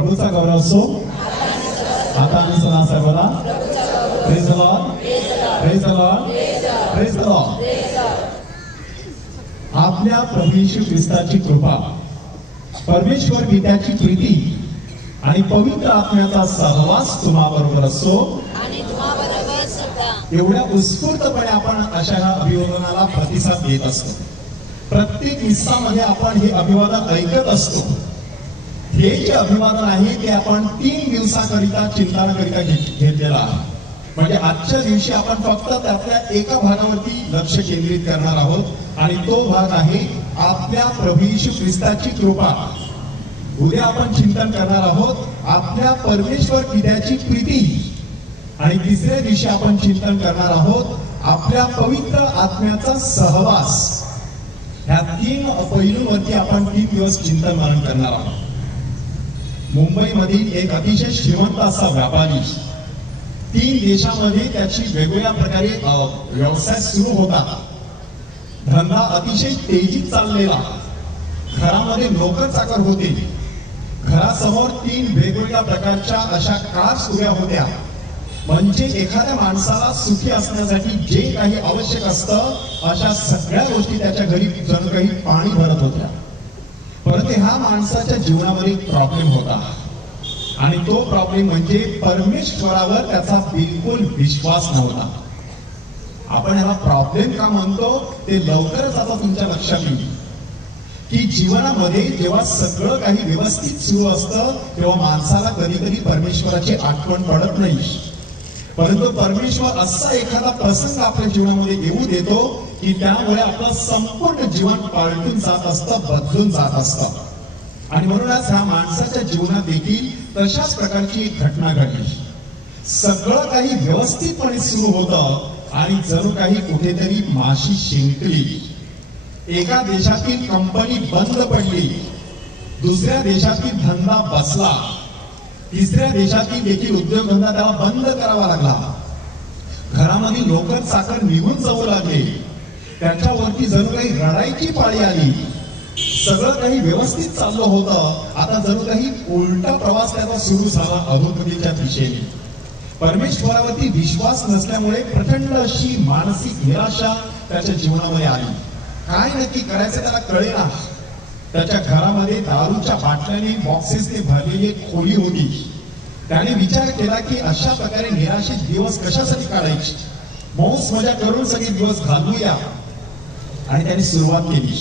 प्रभूचा गौरव असो. आता आम्ही सदा सर्वदा praise the Lord, praise the Lord, praise the Lord. आपल्या प्रभू येशू ख्रिस्ताची कृपा, परमेश्वर पित्याची प्रीती आणि पवित्र आत्म्याचा सहवास तुम्हाबरोबर असो. आणि तुम्हाबरोबर सुद्धा. एवढ्या उत्स्फूर्तपणे आपण अशा या अभिवादनाला प्रतिसाद देत असतो. प्रत्येक मिस्सामध्ये आपण हे अभिवादन ऐकत असतो. हे जे अभिवादन आहे ते आपण 3 दिवसाकरिता चिंतनाकरिता घेतलेलं आहे. म्हणजे आजच्या दिवशी आपण फक्त त्यातल्या एका भागावरती लक्ष केंद्रित करणार आहोत आणि तो भाग आहे आपल्या प्रभू येशू ख्रिस्ताची कृपा. उद्या आपण चिंतन करणार आहोत आपल्या परमेश्वर पित्याची प्रीती आणि तिसऱ्या दिवशी आपण चिंतन करणार आहोत आपल्या पवित्र आत्म्याचा सहवास. ह्या 3 पैलूंवरती आपण 3 दिवस चिंतन मनन करणार आहोत. मुंबईमधील एक अतिशय श्रीमंत असा व्यापारी 3 देशामध्ये त्याची वेगवेगळ्या प्रकारे व्यवसाय सुरू होता. धंदा अतिशय तेजीत चाललेला. घरामध्ये नोकर चाकर होते. घरासमोर 3 वेगवेगळ्या प्रकारच्या अशा कार्स उभ्या होत्या. म्हणजे एखाद्या माणसाला सुखी असण्यासाठी जे काही आवश्यक असतं अशा सगळ्या गोष्टी त्याच्या घरी जणू काही पाणी भरत होत्या. परंतु ह्या माणसाच्या जीवनामध्ये एक प्रॉब्लेम होता आणि तो प्रॉब्लेम म्हणजे परमेश्वरावर त्याचा बिलकुल विश्वास नव्हता. आपण ह्याला प्रॉब्लेम का म्हणतो ते लवकरच आता तुमच्या लक्षात येईल की जीवनामध्ये जेव्हा सगळं काही व्यवस्थित सुरू असतं तेव्हा माणसाला कधी कधी परमेश्वराची आठवण पडत नाही. परंतु परमेश्वर असा एखादा प्रसंग आपल्या जीवनामध्ये येऊ देतो की त्यामुळे आपलं संपूर्ण जीवन पालटून जात असतं, बदलून जात असतं. आणि म्हणूनच ह्या माणसाच्या जीवनात देखील तशाच प्रकारची एक घटना घडली. सगळं काही व्यवस्थितपणे सुरू होतं आणि जणू काही कुठेतरी माशी शिंकली. एका देशातील कंपनी बंद पडली, दुसऱ्या देशातील धंदा बसला, तिसऱ्या देशातील देखील उद्योगधंदा त्याला बंद करावा लागला. घरामध्ये नोकर चाकर निघून जाऊ लागले. त्याच्यावरती जणू काही रडायची पाळी आली. सगळं काही व्यवस्थित चाललं होतं, आता जणू काही उलटा प्रवास त्याचा सुरू झाला अधोगतीच्या दिशेने. परमेश्वरावरती विश्वास नसल्यामुळे प्रचंड अशी मानसिक निराशा त्याच्या जीवनामध्ये आली. काय नक्की करायचं त्याला कळेना. त्याच्या घरामध्ये दारूच्या बाटल्याने बॉक्सेसने भरलेली एक खोली होती. त्याने विचार केला की अशा प्रकारे निराशित दिवस कशासाठी काढायचे, मौज मजा करून सगळे दिवस घालवूया. आणि त्याने सुरुवात केली.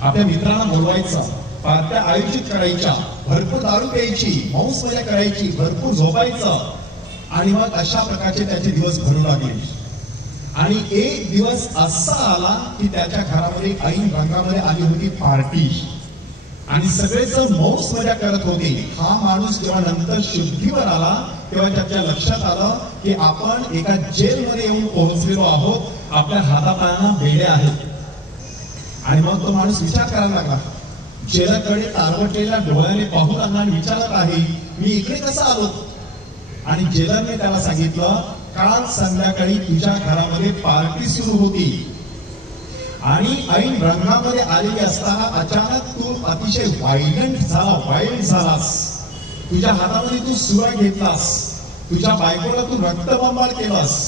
आपल्या मित्रांना बोलवायचं, पार्ट्या आयोजित करायच्या, भरपूर दारू प्यायची, मौज मजा करायची, भरपूर झोपायचं आणि मग अशा प्रकारचे त्याचे दिवस भरू लागले. आणि एक दिवस असा आला की त्याच्या घरामध्ये ऐन रंगामध्ये आली होती पार्टी आणि सगळेजण मौज मजा करत होते. हा माणूस जेव्हा नंतर शुद्धीवर आला तेव्हा त्याच्या लक्षात आलं की आपण एका जेलमध्ये येऊन पोहोचलेलो आहोत. आपल्या हातापायांना बेड्या आहेत. आणि मग तो माणूस विचार करायला लागला. जेलरकडे तारवटलेल्या डोळ्याने पाहू लागला आणि विचारत आहे मी इकडे कसा आलो. आणि जेलरने त्याला सांगितलं काल संध्याकाळी तुझ्या घरामध्ये पार्टी सुरू होती आणि ऐन रंगामध्ये आलेली असताना अचानक तू अतिशय वाईल्ड झालास. तुझ्या हातामध्ये तू सुरा घेतलास, तुझ्या बायकोला तू रक्तबंबाळ केलास,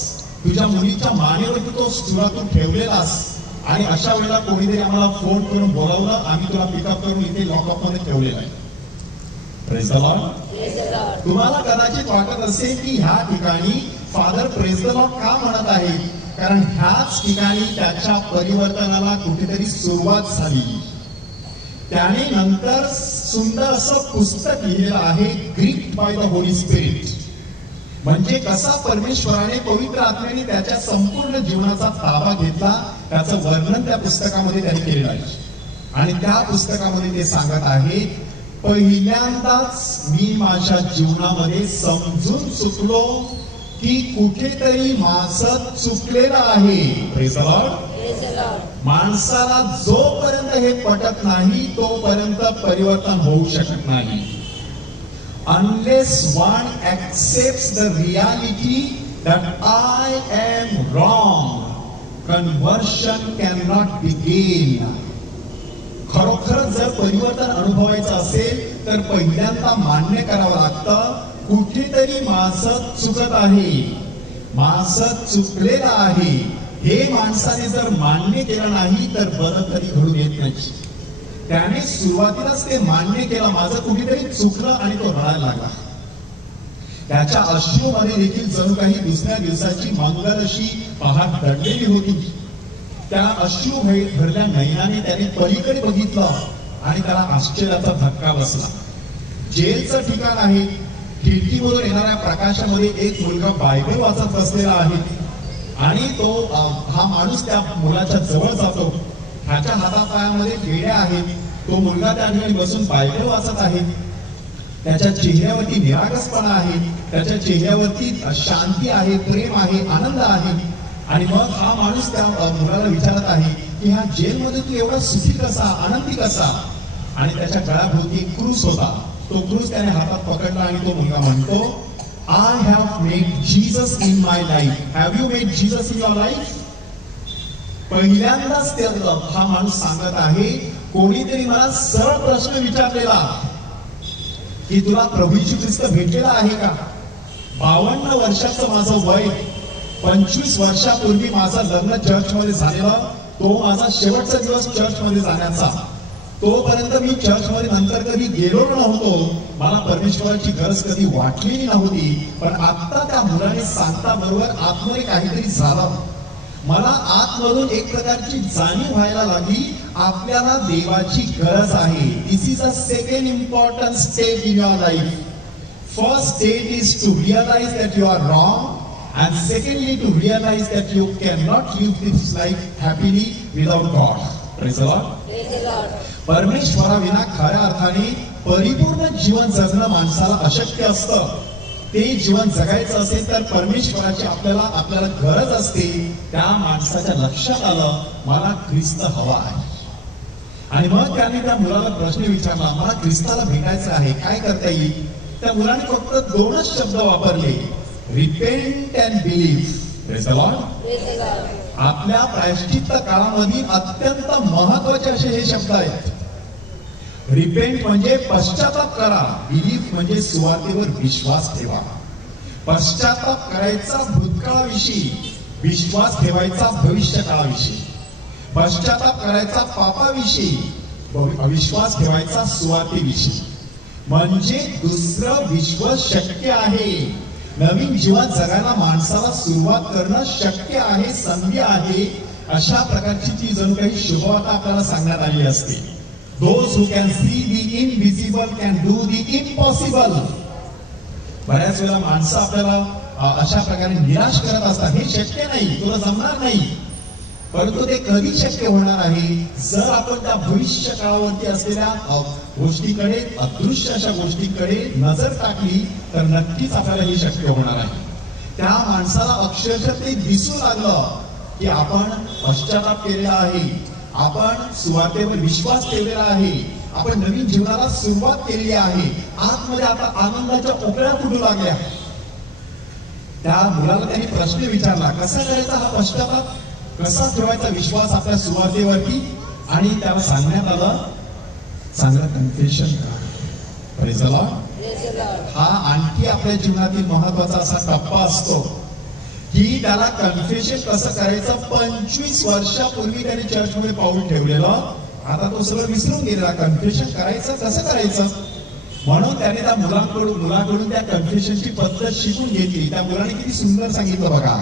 तुझ्या मुलीच्या मानेवरती तो सुरा तू ठेवलेलास. आणि अशा वेळेला कोणीतरी आम्हाला फोन करून बोलावलं, आम्ही तुला पिकअप करून इथे लॉकअप मध्ये ठेवलेला आहे. Praise the Lord. तुम्हाला कदाचित वाटत असेल की ह्या ठिकाणी फादर प्रेज द लॉर्ड का म्हणत आहे, कारण ह्याच ठिकाणी त्याच्या परिवर्तनाला कुठेतरी सुरुवात झाली. त्याने नंतर सुंदर असं पुस्तक लिहिलेलं आहे gripped by the Holy spirit. म्हणजे कसा परमेश्वराने पवित्र आत्म्याने त्याच्या संपूर्ण जीवनाचा ताबा घेतला त्याचं वर्णन त्या पुस्तकामध्ये त्यांनी केलेलं आहे. आणि त्या पुस्तकामध्ये ते सांगत आहे पहिल्यांदाच मी माझ्या जीवनामध्ये समजून चुकलो की कुठेतरी माझं चुकलेलं आहे. Praise the Lord. माणसाला जोपर्यंत हे पटत नाही तोपर्यंत परिवर्तन होऊ शकत नाही. Unless one accepts the reality that I am wrong, conversion cannot begin. खरोखर जर परिवर्तन अनुभवायचं असेल तर पहिल्यांदा मान्य करावं लागतं कुठेतरी माझं चुकत आहे, माझं चुकलेलं आहे. हे माणसाने जर मान्य केलं नाही तर बदल तरी घडून येत नाही. त्याने सुरुवातीलाच ते मान्य केलं, माझं कुठेतरी चुकलं आणि तो रडायला लागला. त्याच्या अश्रूमध्ये देखील जणू काही दुसऱ्या दिवसाची मंगल अशी पहाट दडलेली होती. त्या अश्रू भरल्या नयनाने त्याने पलीकडे बघितलं आणि त्याला आश्चर्याचा धक्का बसला. जेलचं ठिकाण आहे. खिडकीमधून येणाऱ्या प्रकाशामध्ये एक मुलगा बायबल वाचत बसलेला आहे आणि तो हा माणूस त्या मुलाच्या जवळ जातो. त्याच्या हातापायामध्ये बेड्या आहेत. तो मुलगा त्या ठिकाणी बसून बायबल वाचत आहे. त्याच्या चेहऱ्यावरती निरागसपणा आहे, त्याच्या चेहऱ्यावरती शांती आहे, प्रेम आहे, आनंद आहे. आणि मग हा माणूस त्या मुलाला विचारत आहे की हा जेलमध्ये तू एवढा सुखी कसा, आनंदी कसा? आणि त्याच्या गळ्याभोवती एक क्रूस होता. तो क्रूस त्याने हातात पकडला आणि तो मुलगा म्हणतो, I have made Jesus in my life. Have you made Jesus in your life? पहिल्यांदाच हा माणूस सांगत आहे, कोणीतरी मला सरळ प्रश्न विचारलेला की तुला प्रभू येशू ख्रिस्त भेटलेला आहे का? 52 वर्षाचं माझं वय, 25 वर्षापूर्वी माझं लग्न चर्चमध्ये झालेलं, तो माझा शेवटचा दिवस चर्चमध्ये जाण्याचा. तोपर्यंत मी चर्चमध्ये नंतर कधी गेलो नव्हतो. मला परमेश्वराची गरज कधी वाटलेली नव्हती. पण आता त्या मुलाने सांगता बरोबर आतमध्ये काहीतरी झालं. मला आतमधून एक प्रकारची जाणीव व्हायला लागली, आपल्याला देवाची गरज आहे. This is a second important step in your life. First step is to realise that you are wrong, and secondly to realize that you cannot live this life happily without God. Praise the Lord. Praise the Lord. परमेश्वराविना खऱ्या अर्थाने परिपूर्ण जीवन जगणं माणसाला अशक्य असतं. ते जीवन जगायचं असेल तर परमेश्वराची आपल्याला गरज असते. त्या माणसाच्या लक्षात आलं, मला ख्रिस्त हवा आहे. आणि मग त्याने त्या मुलाला प्रश्न विचारला, मला ख्रिस्ताला भेटायचं आहे, काय करता येईल? त्या मुलाने फक्त 2च शब्द वापरले, repent and believe. Praise the Lord. Praise the Lord. आपल्या प्रायश्चित्त काळामध्ये अत्यंत महत्वाचे असे हे शब्द आहेत. रिपेंट म्हणजे पश्चाताप करा, बिलीव्ह म्हणजे सुवातेवर विश्वास ठेवा. पश्चाताप करायचा भूतकाळाविषयी, विश्वास ठेवायचा भविष्य काळाविषयी. पश्चाताप करायचा पापाविषयी, विश्वास ठेवायचा सुवातेविषयी. म्हणजे दुसरं विश्व शक्य आहे. नवीन जीवन जगायला माणसाला सुरुवात करणं शक्य आहे, संधी आहे. अशा प्रकारची ती जणू काही शुभवार्ता आपल्याला सांगण्यात आली असते. Those who can see the invisible can do the impossible. बऱ्याच वेळा माणसं आपल्याला अशा प्रकारे निराश करत असतात, हे शक्य नाही, तुला जमणार नाही. परंतु ते कधी शक्य होणार आहे? जर आपण त्या भविष्य काळावरती असलेल्या गोष्टीकडे, अदृश्य अशा गोष्टीकडे नजर टाकली तर नक्कीच आपल्याला हे शक्य होणार आहे. त्या माणसाला अक्षरशः ते दिसू लागलं की आपण पश्चाताप केलेला आहे, आपण सुवातेवर विश्वास ठेवलेला आहे, आपण नवीन जीवनाला सुरुवात केलेली आहे. आतमध्ये आता आनंदाच्या उकळ्या फुटू लागल्या. त्या मुलाला त्यांनी प्रश्न विचारला, कसा करायचा हा पश्चाताप, कसा ठेवायचा विश्वास आपल्या सुवातेवरती? आणि त्याला सांगण्यात आलं, चांगलं कन्फेशन करा. Praise the Lord. Praise the Lord. हा आणखी आपल्या जीवनातील महत्वाचा असा टप्पा असतो की त्याला कन्फेशन कसं करायचं. 25 वर्षापूर्वी त्याने चर्चमध्ये पाऊल ठेवलेलं, आता तो सगळं विसरून गेलेला. कन्फेशन करायचं कसं करायचं, म्हणून त्याने त्या मुलाकडून त्या कन्फेशनची पद्धत शिकून घेतली. त्या मुलाने किती सुंदर सांगितलं बघा,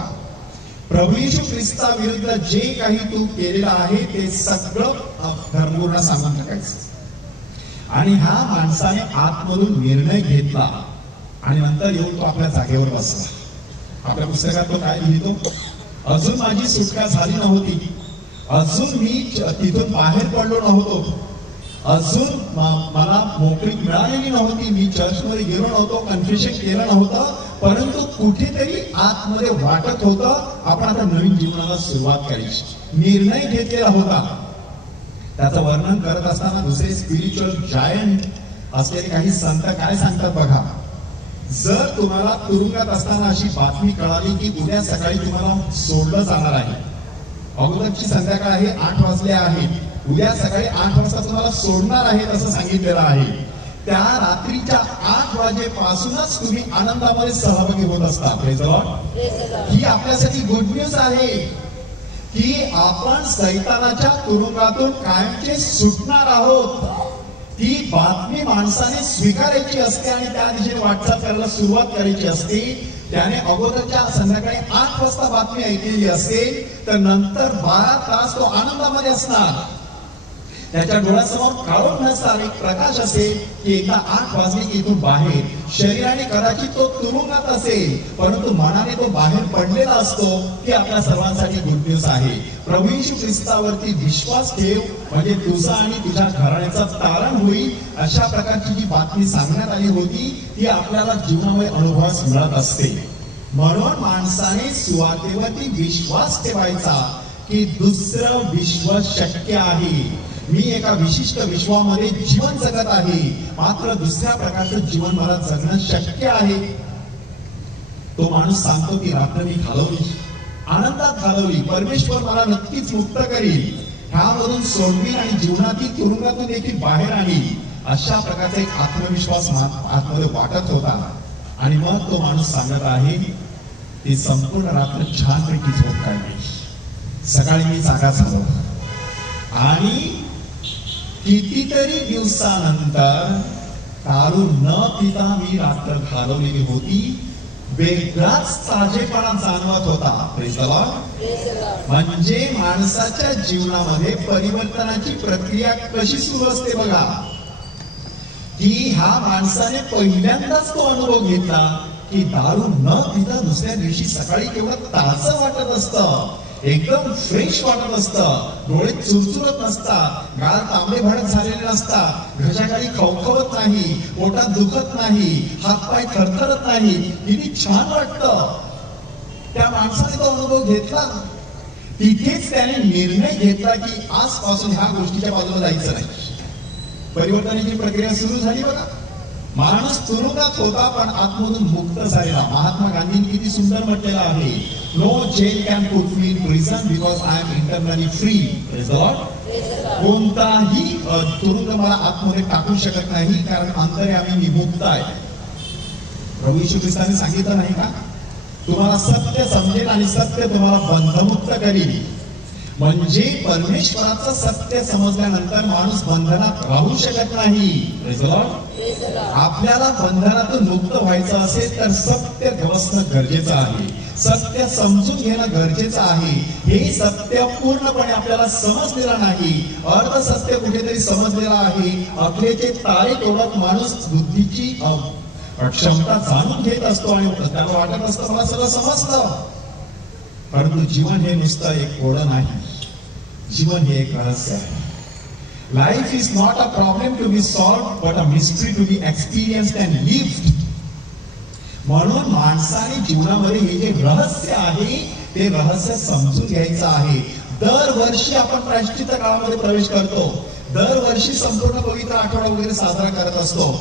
प्रभू येशू ख्रिस्ता विरुद्ध जे काही तू केलेलं आहे ते सगळं धर्मगुरूंना सांगून टाकायचं. आणि ह्या माणसाने आतमधून निर्णय घेतला आणि नंतर येऊन तो आपल्या जागेवर बसला. आपल्या पुस्तकात तो काय लिहितो, अजून माझी सुटका झाली नव्हती, अजून मी तिथून बाहेर पडलो नव्हतो, अजून मला मोकळीक मिळालेली नव्हती, मी चर्चमध्ये गेलो नव्हतो, कन्फेशन केलं नव्हतं, परंतु कुठेतरी आतमध्ये वाटत होतं आपण आता नवीन जीवनाला सुरुवात करायची. निर्णय घेतलेला होता. त्याचं वर्णन करत असताना दुसरे स्पिरिच्युअल जायंट असलेले काही संत काय सांगतात बघा, जर तुम्हाला तुरुंगात असताना अशी बातमी कळाली की उद्या सकाळी तुम्हाला सोडलं जाणार आहे, अगोदरची संध्याकाळ आहे, 8 वाजले आहेत, उद्या सकाळी 8 वाजता तुम्हाला सोडणार आहे असं सांगितलेलं आहे, त्या रात्रीच्या 8 वाजेपासूनच तुम्ही आनंदामध्ये सहभागी होत असता. Praise the Lord. ही आपल्यासाठी गुड न्यूज आहे की आपण सैतानाच्या तुरुंगातून कायमचे सुटणार आहोत. ती बातमी माणसाने स्वीकारायची असते आणि त्या दिशेने वाटचाल करायला सुरुवात करायची असते. त्याने अगोदरच्या संध्याकाळी 8 वाजता बातमी ऐकलेली असेल तर नंतर 12 तास तो आनंदामध्ये असणार. त्याच्या डोळ्यासमोर काळोख नसणार, एक प्रकाश असेल की एकदा 8 वाजले की इथून बाहेर. शरीराने कदाचित तो तुरुंगात असेल परंतु मनाने तो बाहेर पडलेला असतो. ही आपल्या सर्वांसाठी गुड न्यूज आहे. प्रभू येशू ख्रिस्तावरती विश्वास ठेव म्हणजे तुझा आणि तुझ्या घराण्याचा तारण होईल. अशा प्रकारची जी बातमी सांगण्यात आली होती ती आपल्याला जीवनामध्ये अनुभवास मिळत असते. म्हणून माणसाने सुवार्तेवरती विश्वास ठेवायचा की दुसरं विश्व शक्य आहे. मी एका विशिष्ट विश्वामध्ये जीवन जगत आहे मात्र दुसऱ्या प्रकारचं जीवन मला जगणं शक्य आहे. तो माणूस सांगतो की रात्र मी घालवली, आनंदात घालवली, परमेश्वर मला नक्कीच मुक्त करील, ह्यामधून सोडवील आणि जीवनातील तुरुंगातून देखील बाहेर आणील. अशा प्रकारचा एक आत्मविश्वास आतमध्ये वाटत होता. आणि मग तो माणूस सांगत आहे ती संपूर्ण रात्र छानपैकी झोप काढली, सकाळी मी जागा झालो आणि कितीतरी दिवसानंतर दारू न पिता मी रात्र घालवलेली होती. वेगळाच ताजेपणा जाणवत होता. Praise the Lord. म्हणजे माणसाच्या जीवनामध्ये परिवर्तनाची प्रक्रिया कशी सुरू असते बघा. की ह्या माणसाने पहिल्यांदाच तो अनुभव घेतला की दारू न पिता दुसऱ्या दिवशी सकाळी केवढं ताजं वाटत असतं, एकदम फ्रेश वाटत असतं, डोळे चुरचुरत नसतात, गाल तांबे भडक झालेले नसतात, घशाखाली खवखवत नाही, पोटात दुखत नाही, हातपाय थरथरत नाही, किती छान वाटतं. त्या माणसाने तो अनुभव घेतला. तिथेच त्याने निर्णय घेतला की आजपासून ह्या गोष्टीच्या बाजूला जायचं नाही. परिवर्तनाची प्रक्रिया सुरू झाली बघा. माणूस तुरुंगात होता पण आतमधून मुक्त झालेला. महात्मा गांधींनी किती सुंदर म्हटलेलं आहे, no jail can put me in prison because I am internally free. Praise the Lord. कोणताही तुरुंग मला आतमध्ये टाकू शकत नाही कारण अंतर्यामी मी मुक्त आहे. प्रभू येशू ख्रिस्ताने सांगितलं नाही का, तुम्हाला सत्य समजेल आणि सत्य तुम्हाला बंधमुक्त करील. म्हणजे परमेश्वराचं सत्य समजल्यानंतर माणूस बंधनात राहू शकत नाही. Praise the Lord. आपल्याला बंधनातून मुक्त व्हायचं असेल तर सत्य गवसणं गरजेचं आहे, सत्य समजून घेणं गरजेचं आहे. हे सत्य पूर्णपणे आपल्याला समजलेलं नाही, अर्ध सत्य कुठेतरी समजलेलं आहे. अकलेचे तारे तोडत माणूस बुद्धीची क्षमता जाणून घेत असतो आणि त्याला वाटत असतं मला सगळं समजतं. परंतु जीवन हे नुसतं एक कोडं नाही, जीवन हे एक रहस्य आहे. Life is not a problem to be solved, but a mystery to be experienced and lived. म्हणून माणसाने जीवनामध्ये हे जे रहस्य आहे ते रहस्य समजून घ्यायचं आहे. दरवर्षी आपण प्रायश्चित्त काळामध्ये प्रवेश करतो, दरवर्षी संपूर्ण पवित्र आठवडा वगैरे साजरा करत असतो.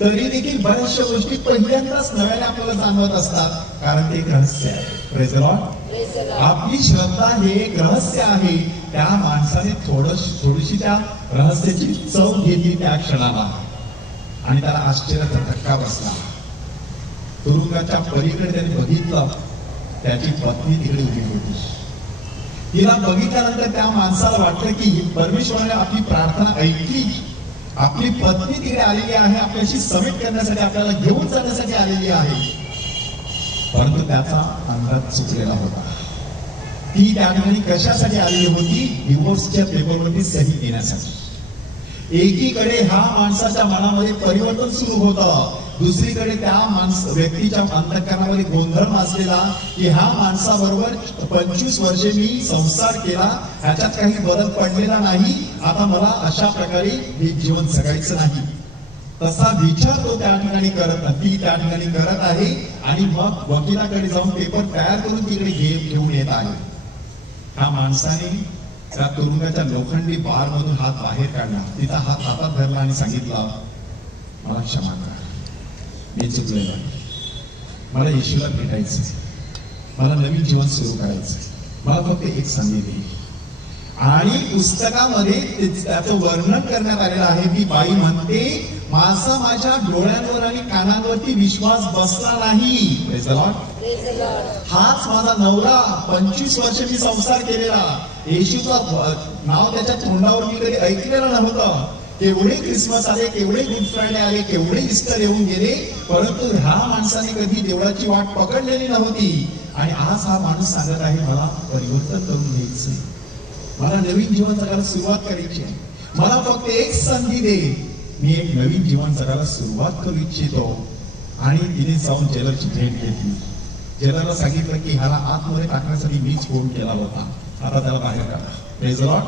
तरी देखील बऱ्याचशा गोष्टी पहिल्यांदाच नव्याने आपल्याला जाणवत असतात कारण ते एक रहस्य आहे. Praise the Lord. आपली श्रद्धा हे एक रहस्य आहे. त्या माणसाने थोडीशी त्या रहस्याची चव घेतली त्या क्षणाला आणि त्याला आश्चर्याचा धक्का बसला. तुरुंगाच्या पलीकडे त्याने बघितलं, त्याची पत्नी तिकडे उभी होती. तिला बघितल्यानंतर त्या माणसाला वाटलं की परमेश्वराने आपली प्रार्थना ऐकली, आपली पत्नी तिकडे आलेली आहे, आपल्याशी समिट करण्यासाठी, आपल्याला घेऊन जाण्यासाठी आलेली आहे. परंतु त्याचा अंदाज चुकलेला होता. ती त्या ठिकाणी कशासाठी आलेली होती? डिवोर्सच्या पेपरवरती सही देण्यासाठी. एकीकडे ह्या माणसाच्या मनामध्ये परिवर्तन सुरू होतं, दुसरीकडे त्या व्यक्तीच्या अंतःकरणामध्ये गोंधळ असलेला की ह्या माणसाबरोबर 25 वर्षे मी संसार केला, ह्याच्यात काही बदल पडलेला नाही, आता मला अशा प्रकारे हे जीवन जगायचं नाही. तसा विचार तो त्या ठिकाणी करत आहे आणि मग वकिलाकडे जाऊन पेपर तयार करून तिकडे घेऊन येत आहे. ह्या माणसाने त्या तुरुंगाच्या लोखंडी बार मधून हात बाहेर काढला, तिचा हात हातात धरला आणि सांगितलं मला क्षमा करा, मी चुकलेलो आहे, मला येशूला भेटायचं, मला नवीन जीवन सुरू करायचं, मला फक्त एक संधी दे. आणि पुस्तकामध्ये त्याचं वर्णन करण्यात आलेलं आहे. ती बाई म्हणते माझा माझ्या डोळ्यांवर आणि कानांवरती विश्वास बसला नाही. Praise the Lord. हाच माझा नवरा, 25 वर्ष मी संसार केलेला, येशूचं नाव त्याच्या तोंडावर मी कधी ऐकलेलं नव्हतं. केवढे क्रिसमस आले, केवढे गुड फ्रायडे आले, केवढे ईस्टर येऊन गेले, परंतु ह्या माणसाने कधी देवळाची वाट पकडलेली नव्हती. आणि आज हा माणूस सांगत आहे मला परिवर्तन करून घ्यायचंय, मला नवीन जीवन जगायला सुरुवात करायची आहे, मला फक्त एक संधी दे, मी एक नवीन जीवन जगायला सुरुवात करू इच्छितो. आणि तिने जाऊन जेलरची भेट घेतली. जेलरला सांगितलं की ह्याला आतमध्ये टाकण्यासाठी मीच फोन केला होता, आता त्याला बाहेर काढा. Praise the Lord.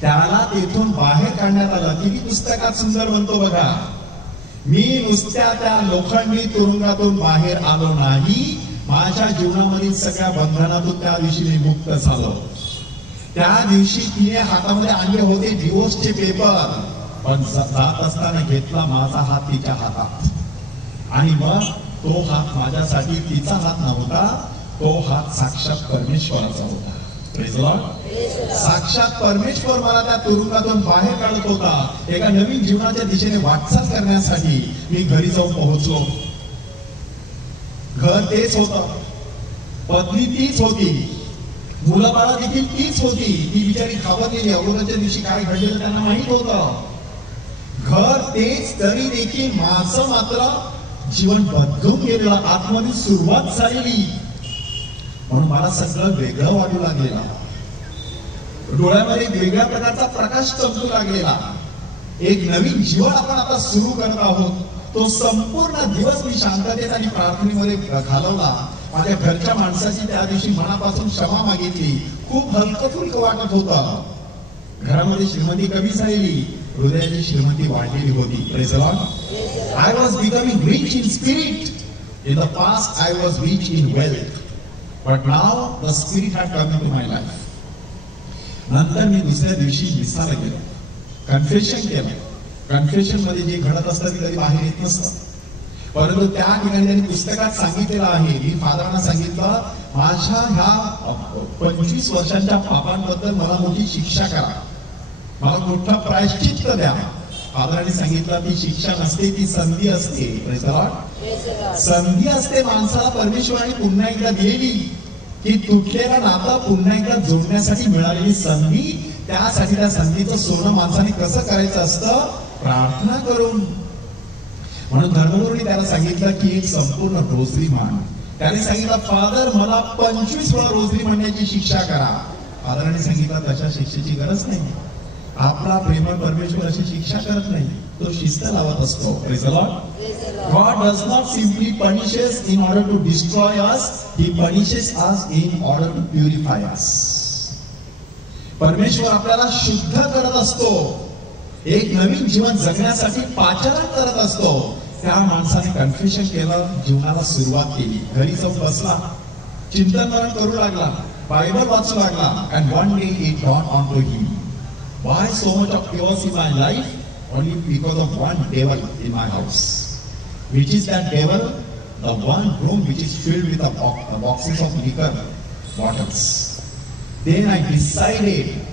त्याला तेथून बाहेर काढण्यात आलं. किती पुस्तकात सुंदर म्हणतो बघा, मी नुसत्या त्या लोखंडी तुरुंगातून बाहेर आलो नाही, माझ्या जीवनामधील सगळ्या बंधनातून त्या दिवशी मी मुक्त झालो. त्या दिवशी तिने हातामध्ये आणले होते डिवोर्सचे पेपर, पण जात असताना घेतला माझा हात तिच्या हातात. आणि मग तो हात माझ्यासाठी तिचा हात नव्हता, तो हात साक्षात परमेश्वराचा होता. Praise the Lord. साक्षात परमेश्वर मला त्या तुरुंगातून बाहेर काढत होता. एका नवीन जीवनाच्या दिशेने वाटचाल करण्यासाठी मी घरी जाऊन पोहोचलो. घर तेच होतं, पत्नी तीच होती, मुलं बाळा देखील तीच होती. ती बिचारी घाबरलेली, अगोदरच्या दिवशी काय घडलेलं त्यांना माहित होतं. घर तेच, तरी देखील माझं मात्र जीवन बदलून गेलेलं, आतमध्ये सुरुवात झालेली. म्हणून मला सगळं वेगळं वाटू लागलेला, डोळ्यामध्ये वेगळ्या प्रकारचा प्रकाश चमकू लागलेला. एक नवीन जीवन आपण आता सुरू करत आहोत. तो संपूर्ण दिवस मी शांततेत आणि प्रार्थनेमध्ये घालवला. माझ्या घरच्या माणसाची त्या दिवशी मनापासून क्षमा मागितली. खूप हलकं फुलकं वाटत होतं. घरामध्ये श्रीमंती कमी झालेली, हृदयाची श्रीमंती वाढलेली होती. Praise the Lord. I was becoming rich in spirit. In the past I was rich in wealth. But now the spirit had come into my life. नंतर मी दुसऱ्या दिवशी मिसाला गेलो, कन्फेशन केलं. कन्फेशन मध्ये जे घडत असतं ते कधी बाहेर येत नसतं, परंतु त्या ठिकाणी त्यांनी पुस्तकात सांगितलेलं आहे. मी फादरांना सांगितलं, माझ्या ह्या 25 वर्षांच्या पापांबद्दल मला मोठी शिक्षा करा, मला मोठं प्रायश्चित्त द्या. फादरांनी सांगितलं, ती शिक्षा नसते, ती संधी असते. Praise the Lord. संधी असते माणसाला परमेश्वराने पुन्हा एकदा दिलेली, की तुटलेला नातं पुन्हा एकदा जोडण्यासाठी मिळालेली संधी. त्यासाठी त्या संधीचं सोनं माणसाने कसं करायचं असतं, प्रार्थना करून. म्हणून धर्मगुरूंनी त्याला सांगितलं की एक संपूर्ण रोजरी मान. त्याने सांगितलं, फादर मला 25 वेळा रोजरी म्हणण्याची शिक्षा करा. फादरांनी सांगितलं, तशा शिक्षेची गरज नाही. आपला प्रेमळ परमेश्वर अशी शिक्षा करत नाही, तो शिस्त लावत असतो. Praise the Lord. God does not simply punish us in order to destroy us, He punishes us in order to purify us. परमेश्वर आपल्याला शुद्ध करत असतो, एक नवीन जीवन जगण्यासाठी पाचारण करत असतो. त्या माणसाने कन्फेशन केलं, जीवनाला सुरुवात केली. घरी जाऊन बसला, चिंतन मनन करू लागला, बायबल वाचू लागला. and one day it dawned onto him, why so much of chaos in my life? Only because of one devil in my house. Which is that devil? The one room which is filled with the boxes of liquor bottles. Then I decided,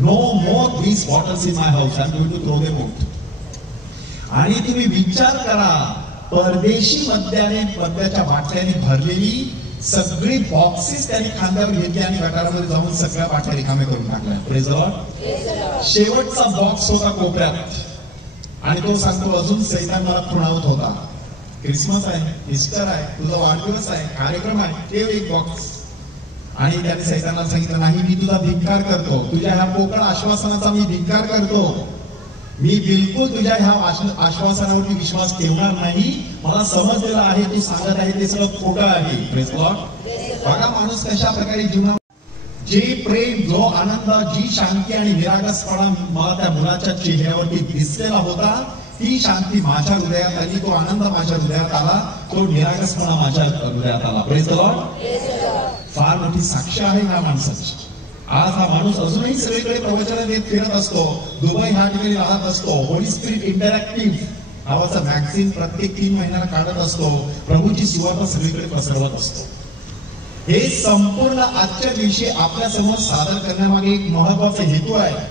no more these bottles in my house. I am going to throw them out. आणि तुम्ही विचार करा, परदेशी मद्याच्या बाटल्याने भरलेली सगळी boxes त्यांनी खांद्यावर घेतली आणि गटारामध्ये जाऊन सगळ्या बाटल्या रिकामे करून टाकल्या. Praise the Lord. शेवटचा बॉक्स होता कोपऱ्यात, आणि तो सांगतो, अजून सैतान मला खुणावत होता, क्रिसमस आहे, ईस्टर आहे, तुझा वाढदिवस आहे, कार्यक्रम आहे, ठेव एक बॉक्स. आणि त्याने सैतानाला सांगितलं, नाही, मी तुझा धिक्कार करतो, तुझ्या ह्या पोकळ आश्वासनाचा मी धिक्कार करतो. मी बिलकुल तुझ्या ह्या आश्वासनावरती विश्वास ठेवणार नाही. मला समजलेलं आहे, तू सांगत आहे ते सगळं खोटं आहे. Praise the Lord. बघा माणूस कशा प्रकारे जीवनात जे प्रेम, जो आनंद, जी शांती आणि निरागसपणा मला त्या मुलाच्या चेहऱ्यावरती दिसलेला होता, ती शांती माझ्या हृदयात आली, तो आनंद माझ्या हृदयात आला, तो निरागसपणा माझ्या हृदयात आला. Praise the Lord. फार मोठी साक्ष आहे ह्या माणसाची. आज हा माणूस अजूनही सगळीकडे प्रवचन देत फिरत असतो, दुबई ह्या ठिकाणी राहत असतो. होली स्पिरिट इंटरॅक्टिव्ह नावाचा मॅगझिन प्रत्येक 3 महिन्याला काढत असतो, प्रभूची सुवार्ता सगळीकडे पसरवत असतो. हे संपूर्ण आजच्या दिवशी आपल्या समोर सादर करण्यामागे एक महत्वाचा हेतू आहे.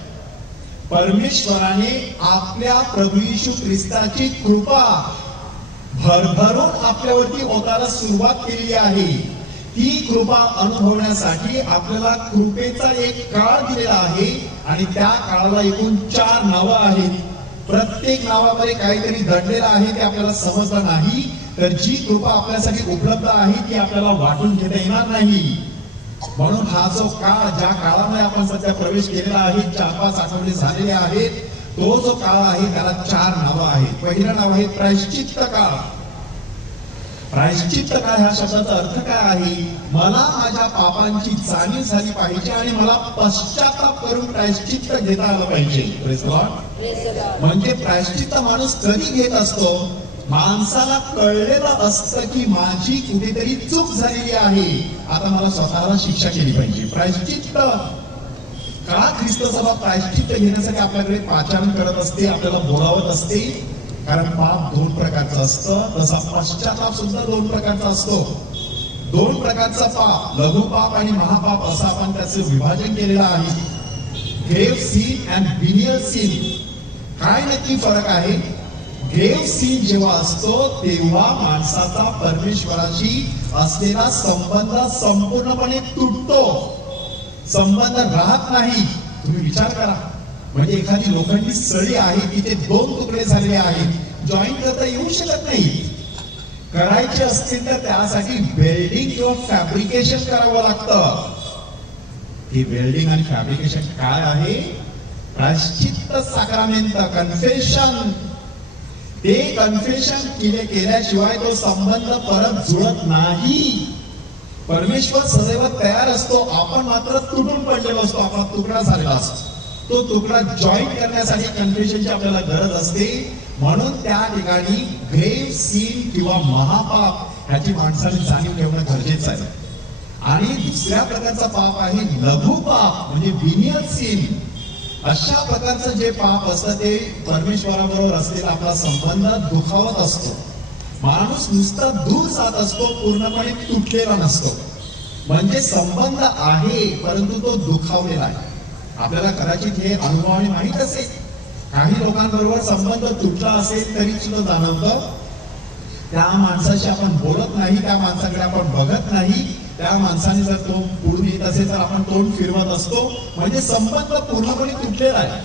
परमेश्वराने आपल्या प्रभू येशू ख्रिस्ताची कृपा भरभरून आपल्यावरती ओतायला सुरुवात केलेली आहे. ती कृपा अनुभवण्यासाठी आपल्याला कृपेचा एक काळ दिलेला आहे आणि त्या काळाला एकूण 4 नावं आहेत. प्रत्येक नावामध्ये काहीतरी दडलेलं आहे ते आपल्याला समजलं नाही तर जी कृपा आपल्यासाठी उपलब्ध आहे ती आपल्याला वाटून घेता येणार नाही. म्हणून हा जो काळ, ज्या काळामध्ये आपण सध्या प्रवेश केलेला आहे, 4-5 आठवडे झालेले आहेत, तो जो काळ आहे त्याला 4 नावं आहेत. पहिलं नाव आहे प्रायश्चित्त काळ. प्रायश्चित्त काळ ह्या शब्दाचा अर्थ काय आहे? मला माझ्या पापांची जाणीव झाली पाहिजे आणि मला पश्चाताप करून प्रायश्चित्त घेता आलं पाहिजे. Praise the Lord. म्हणजे प्रायश्चित्त माणूस कधी घेत असतो? माणसाला कळलेलं असतं की माझी कुठेतरी चूक झालेली आहे, आता मला स्वतःला शिक्षा केली पाहिजे. प्रायश्चित्त का? ख्रिस्त सभा प्रायश्चित्त घेण्यासाठी आपल्याकडे पाचारण करत असते, आपल्याला बोलावत असते. कारण पाप 2 प्रकारचं असतं, तसा पश्चाताप सुद्धा 2 प्रकारचा असतो. 2 प्रकारचा पाप, लघु पाप आणि महापाप असं आपण त्याचं विभाजन केलेलं आहे. ग्रेव सीन अँड विनियल सीन. काय नक्की फरक आहे? ग्रेव सीन जेव्हा असतो तेव्हा माणसाचा परमेश्वराशी असलेला संबंध संपूर्णपणे तुटतो, संबंध राहत नाही. तुम्ही विचार करा, म्हणजे एखादी लोखंडी सळी आहे, तिथे 2 तुकडे झालेले आहेत, जॉईंट करता येऊ शकत नाही. करायचे असतील तर त्यासाठी वेल्डिंग किंवा फॅब्रिकेशन करावं लागतं. हे वेल्डिंग आणि फॅब्रिकेशन काय आहे? प्रायश्चित्त साक्रामेंट, कन्फेशन. ते कन्फेशन केल्याशिवाय तो संबंध परत जुळत नाही. परमेश्वर सदैव तयार असतो, आपण मात्र तुटून पडलेलो असतो, आपला तुकडा झालेला असतो. तो तुकडा जॉईंट करण्यासाठी कन्फेशनची आपल्याला गरज असते. म्हणून त्या ठिकाणी ग्रेव सीन किंवा महापाप ह्याची माणसाने जाणीव ठेवणं गरजेचं आहे. आणि दुसऱ्या प्रकारचा पाप आहे लघु पाप, म्हणजे विनियल सीन. अशा प्रकारचं जे पाप असतं ते परमेश्वराबरोबर असलेला आपला संबंध दुखावत असतो. माणूस नुसता दूर जात असतो, पूर्णपणे तुटलेला नसतो. म्हणजे संबंध आहे परंतु तो दुखावलेला आहे. आपल्याला कदाचित हे अनुभवाने माहित असेल, काही लोकांबरोबर संबंध तुटला असेल तरी सुद्धा जाणवतं. त्या माणसाशी आपण बोलत नाही, त्या माणसाकडे आपण बघत नाही, त्या माणसाने जर तो पुढे येत असेल तर आपण तोंड फिरवत असतो. म्हणजे संबंध पूर्णपणे तुटलेला आहे.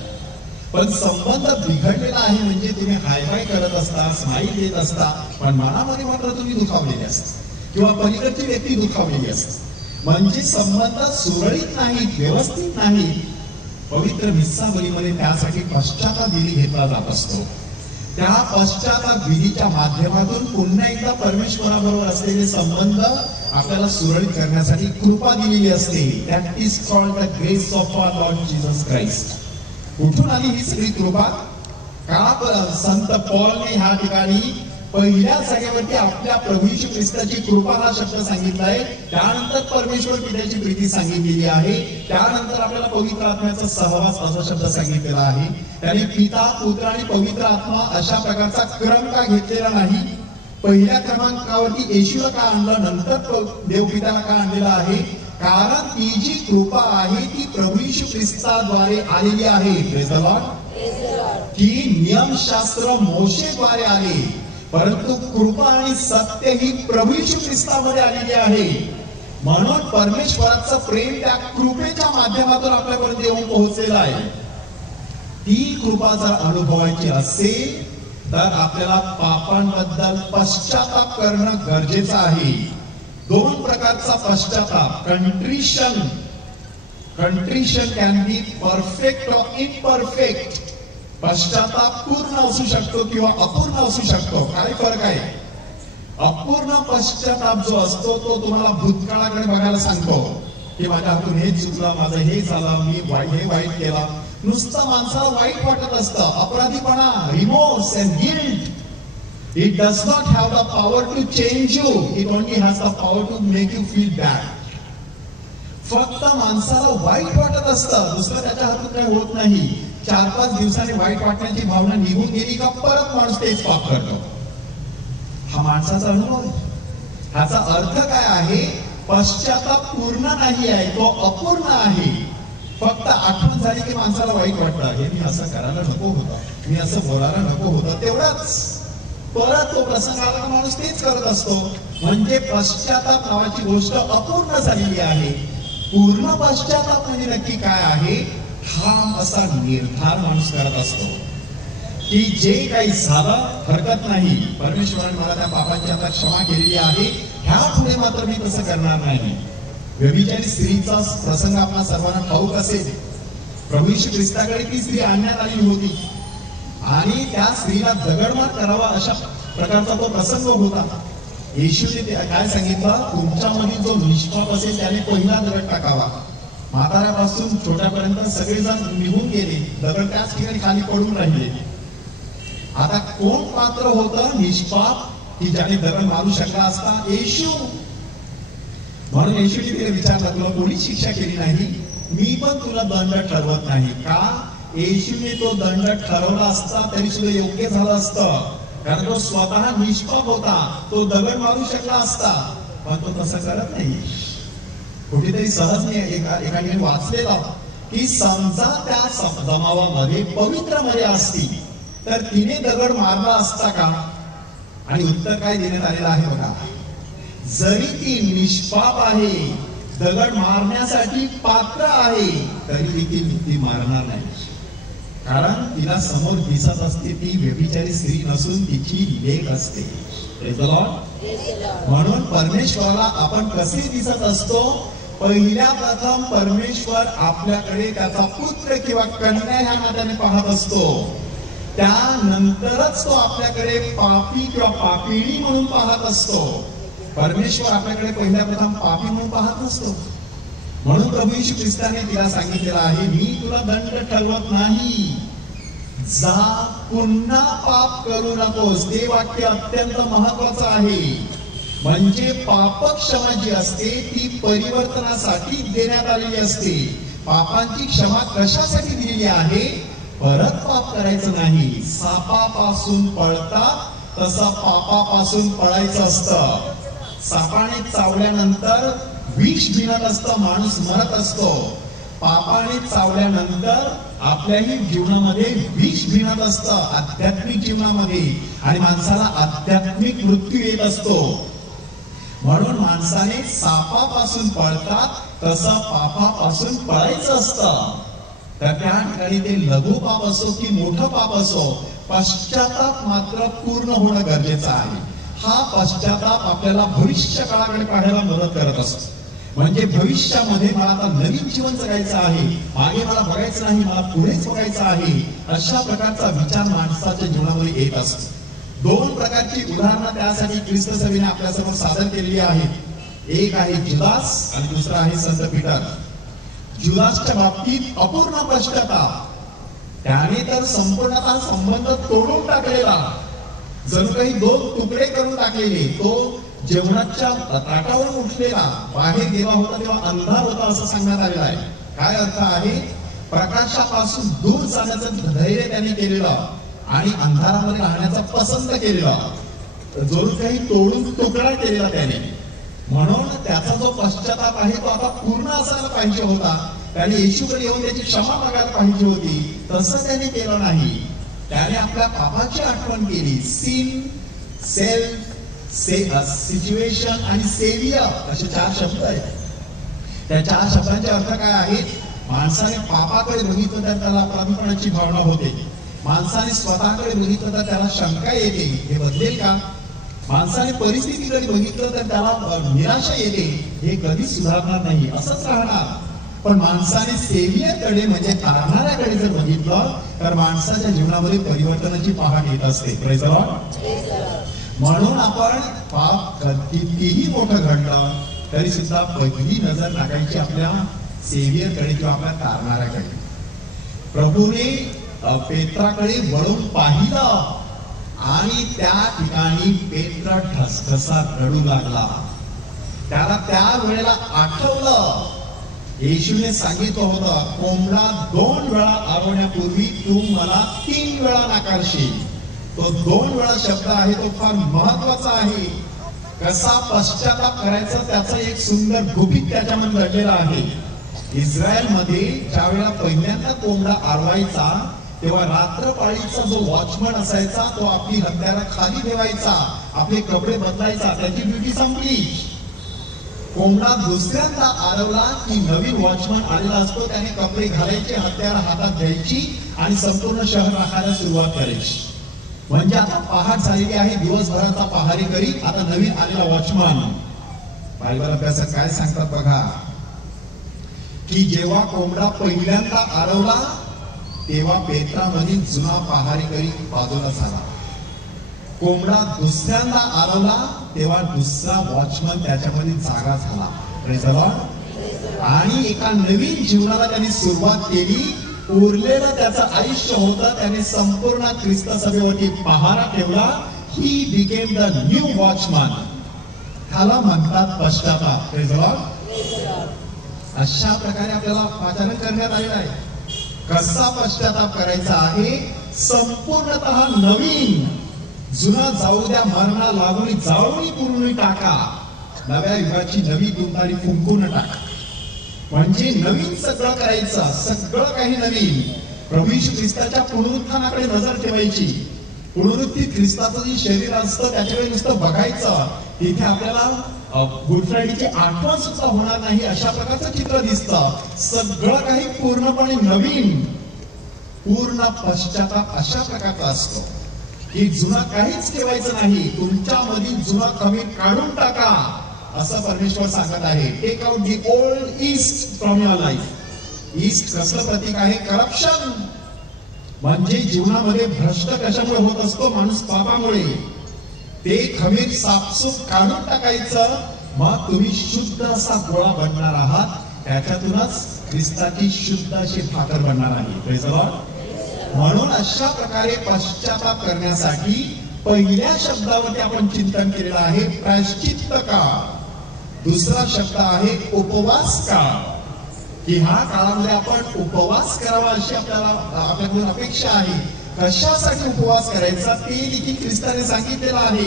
पण संबंध बिघडलेला आहे म्हणजे तुम्ही हायबाय करत असता, स्माईल देत असता, पण मनामध्ये मात्र तुम्ही दुखावलेले असता किंवा पलीकडची व्यक्ती दुखावलेली असते. म्हणजे संबंध सुरळीत नाहीत, व्यवस्थित नाहीत. पवित्र मिस्सा बलीमध्ये त्यासाठी पश्चाताप विधी घेतला जात असतो. त्या पश्चाताप विधीच्या माध्यमातून पुन्हा एकदा परमेश्वराबरोबर असलेले संबंध आपल्याला सुरळीत करण्यासाठी कृपा दिलेली असते. That is called the grace of our Lord Jesus Christ. कुठून आली ही सगळी कृपा? का संत पौलने ह्या ठिकाणी पहिल्या जागेवरती आपल्या प्रभू येशू ख्रिस्ताची कृपा हा शब्द सांगितलाय, त्यानंतर परमेश्वर पित्याची प्रीती सांगितलेली आहे, त्यानंतर आपल्याला पवित्र आत्म्याचा सहवास असा शब्द सांगितलेला आहे. त्याने पिता, पुत्र आणि पवित्र आत्मा अशा प्रकारचा क्रम का घेतलेला नाही? पहिल्या क्रमांकावरती येशूला का आणलं, नंतर देवपित्याला का आणलेला आहे? कारण ती जी कृपा आहे ती प्रभू येशू ख्रिस्ताद्वारे आलेली आहे. Praise the Lord. ती नियमशास्त्र मोशेद्वारे आले, परंतु कृपा आणि सत्य ही प्रभू येशू ख्रिस्तामध्ये आलेली आहे. म्हणून परमेश्वराचं प्रेम त्या कृपेच्या माध्यमातून आपल्यापर्यंत येऊन पोहोचलेलं आहे. ती कृपा जर अनुभवायची असेल तर आपल्याला पापांबद्दल पश्चाताप करणं गरजेचं आहे. 2 प्रकारचा पश्चाताप, कंट्रिशन. कंट्रिशन कॅन बी परफेक्ट और इम्परफेक्ट. पश्चाताप पूर्ण असू शकतो किंवा अपूर्ण असू शकतो. काय फरक आहे? अपूर्ण पश्चाताप जो असतो तो तुम्हाला भूतकाळाकडे बघायला सांगतो की माझ्या हातून हे चुकलं, माझं हे झालं, मी हे वाईट केला. नुसतं माणसाला वाईट वाटत असतं, अपराधीपणा, remorse and guilt. It does not have the power to change you. It only has the power to make you feel bad. फक्त माणसाला वाईट वाटत असतं, दुसरं त्याच्या हातून काही होत नाही. 4-5 दिवसांनी वाईट वाटण्याची भावना निघून गेली का परत माणूस तेच पाप करतो. हा माणसाचा अनुभव आहे. ह्याचा अर्थ काय आहे? पश्चाताप पूर्ण नाही आहे, तो अपूर्ण आहे. फक्त आठवण झाली की माणसाला वाईट वाटतं, हे मी असं करायला नको होतं, मी असं बोलायला नको होतं, तेवढाच परत तो प्रसंग आला की माणूस तेच करत असतो. म्हणजे पश्चाताप नावाची गोष्ट अपूर्ण झालेली आहे. पूर्ण पश्चाताप म्हणजे नक्की काय आहे, हा असा निर्धार माणूस करत असतो की जे काही झालं हरकत नाही, परमेश्वराने मला त्या पापांची आता क्षमा केलेली आहे, ह्या पुढे मात्र मी तसं करणार नाही. व्यभिचारी स्त्रीचा प्रसंग आपला सर्वांना ठाऊक असेल. प्रभू येशू ख्रिस्ताकडे ती स्त्री आणण्यात आली होती आणि त्या स्त्रीला दगडमार करावा अशा प्रकारचा तो प्रसंग होता. येशूने काय सांगितलं, तुमच्यामध्ये जो निष्पाप असेल त्याने पहिला दगड टाकावा. म्हाताऱ्यापासून छोट्यापर्यंत सगळेजण निघून गेले, दगड त्याच ठिकाणी खाली पडून राहिले. आता कोण पात्र होतं निष्पाप की ज्याने दगड मारू शकला असता? येशू. म्हणून येशूने तिला विचारलं, तुला कोणी शिक्षा केली नाही, मी पण तुला दंड ठरवत नाही का? येशूने तो दंड ठरवला असता तरी सुद्धा योग्य झालं असतं, कारण तो स्वतः निष्पाप होता, तो दगड मारू शकला असता, पण तो तसं करत नाही. कुठेतरी सहज एकाने वाचलेला की समजा त्या जमावामध्ये पवित्र मर्या असती तर तिने दगड मारला असता का? आणि उत्तर काय देण्यात आलेलं आहे बघा, जरी ती निष्पाप आहे, दगड मारण्यासाठी पात्र आहे, तरी देखील ती मारणार नाही, कारण तिला समोर दिसत असते ती व्यभिचारी स्त्री नसून तिची लेक असते. Praise the Lord. म्हणून परमेश्वराला आपण कसे दिसत असतो? पहिल्या प्रथम परमेश्वर आपल्याकडे त्याचा पुत्र किंवा कन्या ह्या नात्याने पाहत असतो, त्यानंतरच तो आपल्याकडे पापी किंवा पापिणी म्हणून पाहत असतो. परमेश्वर आपल्याकडे पहिल्या प्रथम पापी म्हणून पाहत नसतो. म्हणून प्रभू येशू ख्रिस्ताने तिला सांगितलेलं आहे, मी तुला दंड ठरवत नाही, जा पुन्हा पाप करू नकोस. ते वाक्य अत्यंत महत्वाचं आहे. म्हणजे पापक्षमा जी असते ती परिवर्तनासाठी देण्यात आलेली असते. पापांची क्षमा कशासाठी दिलेली आहे? परत पाप करायचं नाही. सापापासून पळता तसा पापापासून पळायचं असतं. सापाने चावल्यानंतर विष भिनत असतं, माणूस मरत असतो. पापाने चावल्यानंतर आपल्याही जीवनामध्ये विष भिनत असतं, आध्यात्मिक जीवनामध्ये, आणि माणसाला आध्यात्मिक मृत्यू येत असतो. म्हणून माणसाने सापापासून पळतात तसं पापापासून पळायचं असतं. तर त्या ठिकाणी ते लघु पाप असो की मोठं पाप असो, पश्चाताप मात्र पूर्ण होणं गरजेचं आहे. हा पश्चाताप आपल्याला भविष्य काळाकडे पाहायला मदत करत असतो. म्हणजे भविष्यामध्ये मला आता नवीन जीवन जगायचं आहे, मागे मला बघायचं नाही, मला पुढेच बघायचं आहे, अशा प्रकारचा विचार माणसाच्या जीवनामध्ये येत असतो. दोन प्रकारची उदाहरणं त्यासाठी ख्रिस्त सभेने आपल्यासमोर सादर केलेली आहेत. एक आहे जुदास आणि दुसरा आहे संत पीटर. जुदासच्या बाबतीत अपूर्ण पश्चाताप, त्याने तर संपूर्णतः संबंध तोडून टाकलेला, जणू काही दोन तुकडे करून टाकलेले. तो जेवणाच्या ताटावर उठलेला, बाहेर गेला होता तेव्हा अंधार होता असं सांगण्यात आलेलं आहे. काय अर्थ आहे? प्रकाशापासून दूर जाण्याचं धैर्य त्याने केलेलं आणि अंधारामध्ये राहण्याचा पसंत केलेला, जणू काही तोडून तुकडा केलेला त्याने. म्हणून त्याचा जो पश्चाताप आहे तो आता पूर्ण असायला पाहिजे होता. त्याने येशूकडे येऊन त्याची क्षमा मागायला पाहिजे होती, तसं त्याने केलं नाही. त्याने आपल्या पापाची आठवण केली. सिन, सेल्फ, सिच्युएशन आणि सेव्हियर असे 4 शब्द आहेत. त्या 4 शब्दांचे अर्थ काय आहेत? माणसाने पापाकडे बघितलं तर त्याला अपराधीपणाची भावना होते. माणसाने स्वतःकडे बघितलं तर त्याला शंका येते, हे बदलेल का? माणसाने परिस्थितीकडे बघितलं तर त्याला निराशा येते, हे कधी सुधारणार नाही, असंच राहणार. पण माणसाने सेव्हियरकडे म्हणजे तारणाऱ्याकडे जर बघितलं तर माणसाच्या जीवनामध्ये परिवर्तनाची पहाट येत असते. Praise the Lord. म्हणून आपण पाप कितीही मोठं घडलं तरी सुद्धा पहिली नजर टाकायची आपल्या सेव्हियरकडे किंवा आपल्या तारणाऱ्याकडे. प्रभूने पेत्राकडे वळून पाहिलं आणि त्या ठिकाणी पेत्र ठसठसा रडू लागला. त्याला त्या वेळेला आठवलं, येशूने सांगितलं होतं, कोंबडा 2 वेळा आरवण्यापूर्वी तू मला 3 वेळा नाकारशील. तो 2 वेळा शब्द आहे, तो फार महत्वाचा आहे. कसा पश्चाताप करायचा त्याचं एक सुंदर गुपित त्याच्यामध्ये दडलेलं आहे. इस्रायलमध्ये ज्या वेळेला पहिल्यांदा कोंबडा आरवायचा तेव्हा रात्रपाळीचा जो वॉचमन असायचा तो आपली हत्यारं खाली ठेवायचा, आपले कपडे बदलायचा, त्याची ड्युटी संपली. कोंबडा दुसऱ्यांदा आरवला की नवीन वॉचमन आलेला असतो, त्याने कपडे घालायचे, हत्यारं हातात घ्यायची आणि संपूर्ण शहर राखायला सुरुवात करायची. म्हणजे आता पहाट झालेली आहे, दिवसभराचा पहारेकरी, आता नवीन आलेला वॉचमन. बायबल अभ्यासात काय सांगतात बघा, की जेव्हा कोंबडा पहिल्यांदा आरवला तेव्हा पेत्रामधील जुना पहारेकरी बाजूला झाला. कोंबडा दुसऱ्यांदा आरवला तेव्हा दुसरा वॉचमन त्याच्यामध्ये जागा झाला. Praise the Lord. आणि एका नवीन जीवनाला त्यांनी सुरुवात केली. उरलेलं त्याचं आयुष्य होतं, त्याने संपूर्ण ख्रिस्त सभेवरती पहारा ठेवला. He became the new watchman. त्याला म्हणतात पश्चाताप. Praise the Lord. अशा प्रकारे आपल्याला पाचारण करण्यात आलेलं आहे. कसा पश्चाताप करायचा आहे? संपूर्णतः नवीन. जुना जाऊ द्या, मरणा लागून जाळून पूर्ण टाका. नव्या युगाची नवी दुमदारी फुंकून टाका. म्हणजे नवीन सगळं करायचं, सगळं काही नवीन. प्रभू येशू ख्रिस्ताच्या पुनरुत्थानाकडे नजर ठेवायची. पुनरुत्थित ख्रिस्ताचं जे शरीर असतं त्याच्याकडे नुसतं बघायचं. तिथे आपल्याला गुड फ्रायडेची आठवण सुद्धा होणार नाही, अशा प्रकारचं चित्र दिसतं. सगळं काही पूर्णपणे नवीन. पूर्ण पश्चाताप अशा प्रकारचा असतो की जुना काहीच ठेवायचं नाही. तुमच्यामधील जुना कमी काढून टाका, असं परमेश्वर सांगत आहे. Take out the old yeast from your life. Yeast कसलं प्रतीक आहे? करप्शन. म्हणजे जीवनामध्ये भ्रष्ट कशामुळे होत असतो? माणूस पापामुळे. ते खमीर साफसूफ काढून टाकायचं, मग तुम्ही शुद्ध असा गोळा बनणार आहात. त्याच्यातूनच ख्रिस्ताची शुद्ध अशी भाकर बनणार आहे. Praise the Lord. म्हणून अशा प्रकारे पश्चाताप करण्यासाठी पहिल्या शब्दावरती आपण चिंतन केलेलं आहे, प्रायश्चित्त काळ. दुसरा शब्द आहे उपवास काळ. की ह्या काळामध्ये आपण उपवास करावा अशी आपल्याकडून अपेक्षा आहे. कशासाठी उपवास करायचा ते देखील ख्रिस्ताने सांगितलेलं आहे.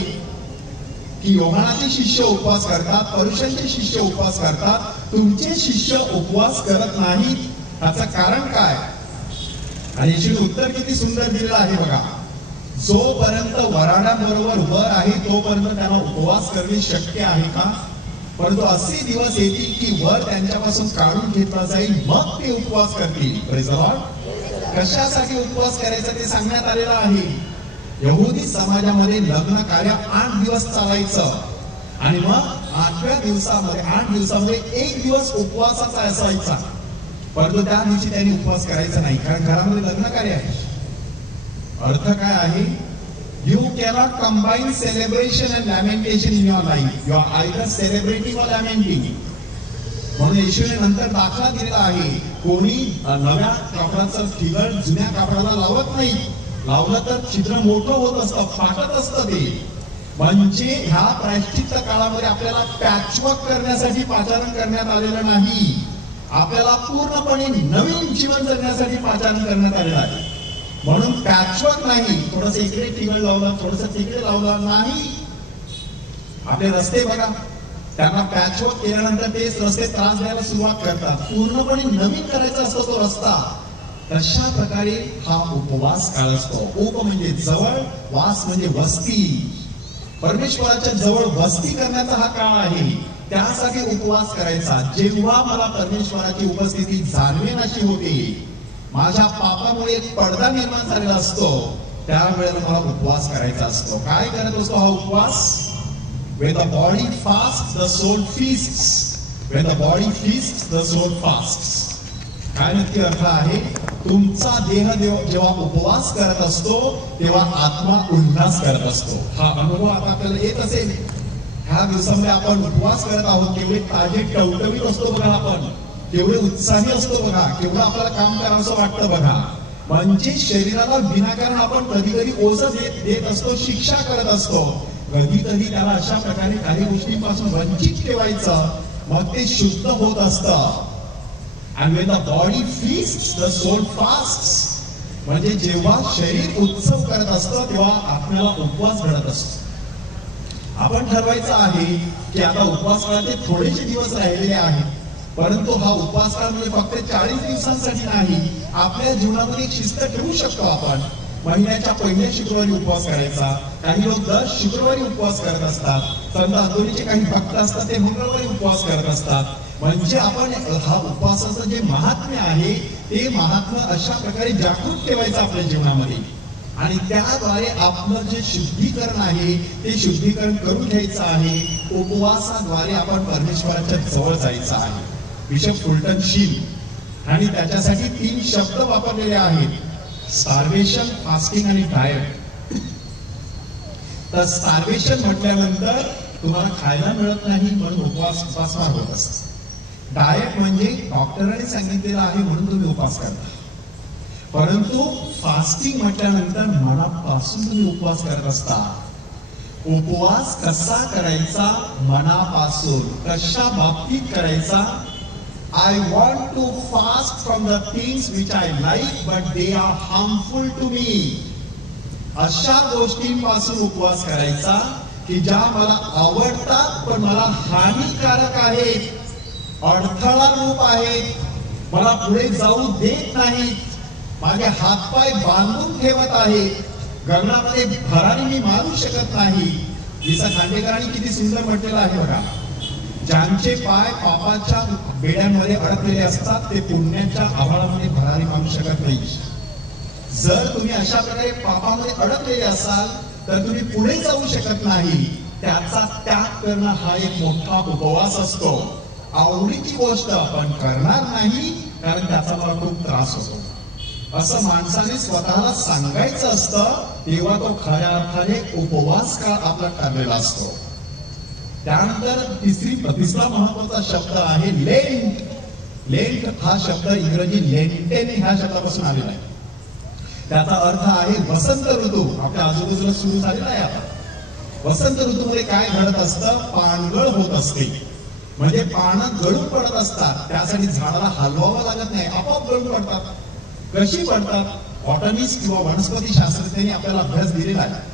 की योहानाचे शिष्य उपवास करतात, परुषांचे शिष्य उपवास करतात, तुमचे शिष्य उपवास करत नाहीत. त्याचं कारण काय? आणि येशूने उत्तर किती सुंदर दिलेलं आहे बघा. जोपर्यंत वराड्याबरोबर वर आहे तोपर्यंत त्यांना उपवास करणे शक्य आहे का? परंतु असे दिवस येतील की वर त्यांच्यापासून काढून घेतला जाईल, मग ते उपवास करतील. Praise the Lord. कशासाठी उपवास करायचा ते सांगण्यात आलेलं आहे. यहुदी समाजामध्ये लग्न कार्य 8 दिवस चालायचं आणि मग 8व्या दिवसामध्ये एक दिवस उपवासाचा असायचा. परंतु त्या दिवशी त्यांनी उपवास करायचा नाही, कारण घरामध्ये लग्न कार्य आहे. अर्थ काय आहे? You cannot combine celebration and lamentation in your life. You are either celebrating or lamenting. म्हणून येशूने नंतर दाखला दिलेला आहे, कोणी नव्या कापडाचं ठिगळ जुन्या कापडाला लावत नाही. लावलं तर छिद्र मोठं होत असतं, फाटत असतं ते. म्हणजे ह्या प्रायश्चित्त काळामध्ये आपल्याला पॅचवर्क करण्यासाठी पाचारण करण्यात आलेलं नाही. आपल्याला पूर्णपणे नवीन जीवन जगण्यासाठी पाचारण करण्यात आलेलं आहे. म्हणून पॅचवर्क नाही, थोडस इकडे ठिगळ लावला, थोडस तिकडे लावला नाही. आपले रस्ते बघा, त्यांना पॅचवर्क केल्यानंतर तेच रस्ते त्रास द्यायला सुरुवात करतात. पूर्णपणे नवीन करायचा असतो तो रस्ता. तशा प्रकारे हा उपवास काळ असतो. उप म्हणजे जवळ, वास म्हणजे वस्ती. परमेश्वराच्या जवळ वस्ती करण्याचा हा काळ आहे. त्यासाठी उपवास करायचा. जेव्हा मला परमेश्वराची उपस्थिती जाणवेन अशी होते, माझ्या पापामुळे एक पडदा निर्माण झालेला असतो, त्यावेळेला मला उपवास करायचा असतो. काय करत असतो हा उपवास? When the body fasts, the soul feasts. When the body feasts, the soul fasts. काय नक्की अर्थ आहे? तुमचा देह जेव्हा उपवास करत असतो तेव्हा आत्मा उल्हास करत असतो. हा अनुभव आता आपल्याला येत असेल. ह्या दिवसामध्ये आपण उपवास करत आहोत, केवढे ताजे टवटवीत असतो बघा आपण, केवढे उत्साही असतो बघा, केवढं आपल्याला काम करावंसं वाटतं बघा. म्हणजे शरीराला विनाकारण आपण कधी कधी ओझं देत असतो, शिक्षा करत असतो. कधी कधी त्याला अशा प्रकारे काही गोष्टींपासून वंचित ठेवायचं, मग ते शुद्ध होत असतं. And when the body feasts, the soul fasts. म्हणजे जेव्हा शरीर उत्सव करत असतं तेव्हा आत्म्याला उपवास घडत असतो. आपण ठरवायचं आहे की आता उपवास करायचे थोडेसे दिवस राहिलेले आहेत, परंतु हा उपवास काळ म्हणजे फक्त 40 दिवसांसाठी नाही. आपल्या जीवनामध्ये एक शिस्त ठेवू शकतो आपण. महिन्याच्या पहिल्या शुक्रवारी उपवास करायचा. काही लोक दर शुक्रवारी उपवास करत असतात. संत अंतोनीचे काही भक्त असतात ते मंगळवारी उपवास करत असतात. म्हणजे आपण हा उपवासाचं जे महात्म्य आहे ते महात्म्य अशा प्रकारे जागृत ठेवायचं आपल्या जीवनामध्ये आणि त्याद्वारे आपलं जे शुद्धीकरण आहे ते शुद्धीकरण करून घ्यायचं आहे. उपवासाद्वारे आपण परमेश्वराच्या जवळ जायचं आहे. बिशप फुलटन शील आणि त्याच्यासाठी 3 शब्द वापरलेले आहेत, स्टार्वेशन, फास्टिंग आणि डाएट. तर स्टार्वेशन म्हटल्यानंतर तुम्हाला खायला मिळत नाही म्हणून उपासमार होत असतो. डाएट म्हणजे डॉक्टरांनी सांगितलेलं आहे म्हणून तुम्ही उपवास करता. परंतु फास्टिंग म्हटल्यानंतर मनापासून तुम्ही उपवास करत असता. उपवास कसा करायचा? मनापासून. कशा बाबतीत करायचा? I want to fast from the things which I like but they are harmful to me. अशा गोष्टींपासून उपवास करायचा की ज्या मला आवडतात पण मला हानिकारक आहेत, अडथळा रूप आहेत, मला पुढे जाऊ देत नाहीत, माझे हातपाय बांधून ठेवत आहेत, गगनामध्ये भरारी मी मारू शकत नाही. विसा खांडेकरांनी किती सुंदर म्हटलेलं आहे बघा, ज्यांचे पाय पापाच्या बेड्यांमध्ये अडकलेले असतात ते पुण्याच्या आभाळामध्ये भरारी मारू शकत नाही. जर तुम्ही अशा प्रकारे पापामध्ये अडकलेले असाल तर तुम्ही पुढे जाऊ शकत नाही. त्याचा त्याग करणं हा एक मोठा उपवास असतो. आवडीची गोष्ट आपण करणार नाही कारण त्याचा मला खूप त्रास होतो असं माणसाने स्वतःला सांगायचं असतं, तेव्हा तो खऱ्या अर्थाने उपवास काळ आपला ठरलेला असतो. त्यानंतर तिसरा महत्वाचा शब्द आहे लेंट. लेंट हा शब्द इंग्रजी लेंटेन ह्या शब्दापासून आलेला आहे. त्याचा अर्थ आहे वसंत ऋतू. आपल्या आजूबाजूला सुरू झालेला आहे. आता वसंत ऋतूमध्ये काय घडत असतं? पानगळ होत असते. म्हणजे पानं गळून पडत असतात. त्यासाठी झाडाला हलवावं लागत नाही, आपोआप गळून पडतात. कशी पडतात? बॉटनिस्ट किंवा वनस्पती शास्त्रज्ञांनी आपल्याला अभ्यास दिलेला आहे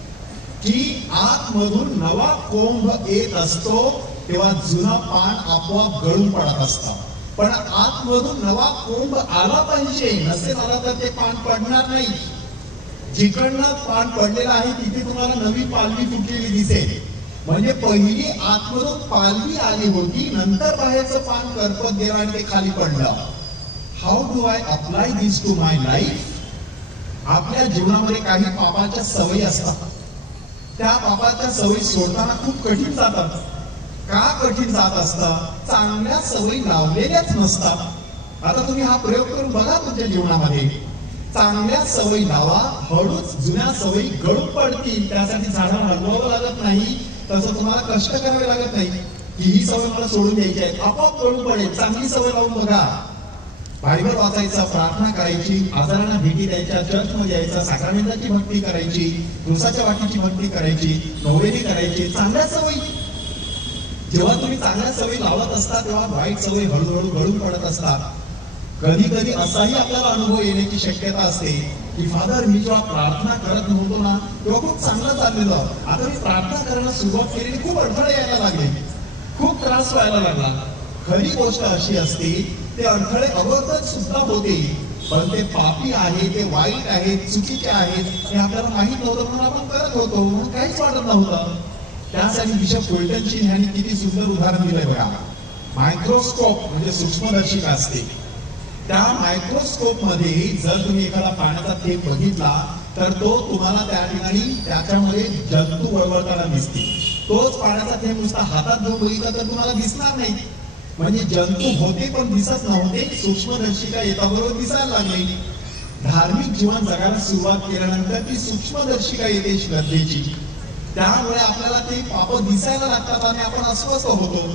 की आतमधून नवा कोंभ येत असतो तेव्हा जुना पान आपोआप गळून पडत असतं. पण आतमधून नवा कोंभ आला पाहिजे, नसेल आला तर ते पान पडणार नाही. जिकडनं पान पडलेलं आहे तिथे तुम्हाला नवी पालवी फुटलेली दिसेल. म्हणजे पहिली आतमधून पालवी आली होती, नंतर बाहेरचं पान करपत गेलं आणि ते खाली पडलं. How do I apply this to my life? आपल्या जीवनामध्ये काही पापाच्या सवयी असतात. त्या पापाच्या सवयी सोडताना खूप कठीण जातात. का कठीण जात असतात? चांगल्या सवयी लावलेल्याच नसतात. आता तुम्ही हा प्रयोग करून बघा तुमच्या जीवनामध्ये. चांगल्या सवयी लावा, हळूच जुन्या सवयी गळून पडतील. त्यासाठी झाडाला हलवावं लागत नाही, तसं तुम्हाला कष्ट करावे लागत नाही की ही सवय मला सोडून द्यायची आहे, आपोआप गळून पडेल. चांगली सवय लावून बघा. बायबल वाचायचा, प्रार्थना करायची, आजारांना भेटी द्यायच्या, चर्चमध्ये यायचा, साक्रामेंटाची भक्ती करायची, दिवसाच्या वाटीची भक्ती करायची, नोवेली करायची. चांगल्या सवयी. जेव्हा तुम्ही चांगल्या सवयी लावत असता तेव्हा वाईट सवयी हळूहळू गळून पडत असतात. कधी कधी असाही आपल्याला अनुभव येण्याची शक्यता असते की फादर मी जेव्हा प्रार्थना करत नव्हतो ना तेव्हा खूप चांगलं चाललेलं, आता मी प्रार्थना करायला सुरुवात केली, खूप अडथळे यायला लागले, खूप त्रास व्हायला लागला. खरी गोष्ट अशी असते ते अडथळे अवगत सुद्धा होते, पण ते पापी आहे, ते वाईट आहेत, चुकीचे आहेत हे आपल्याला माहित नव्हतं म्हणून आपण करत होतो, म्हणून काहीच वाटत नव्हतं. त्यासाठी बिशप फुलटन शील यांनी किती सुंदर उदाहरण दिलंय बघा. मायक्रोस्कोप म्हणजे सूक्ष्मदर्शिका असते. त्या मायक्रोस्कोप मध्ये जर तुम्ही एखादा पाण्याचा थेंब बघितला तर तो तुम्हाला त्या ठिकाणी त्याच्यामध्ये जंतू वळवळताना दिसतील. तोच पाण्याचा थेंब नुसता हातात घेऊन बघितला तर तुम्हाला दिसणार नाही. म्हणजे जंतू होते पण दिसत नव्हते, सूक्ष्मदर्शिका येताबरोबर दिसायला लागली. धार्मिक जीवन जगायला सुरुवात केल्यानंतर ती सूक्ष्मदर्शिका येते श्रद्धेची. त्यामुळे आपल्याला ते पाप दिसायला लागतात आणि आपण अस्वस्थ होतो.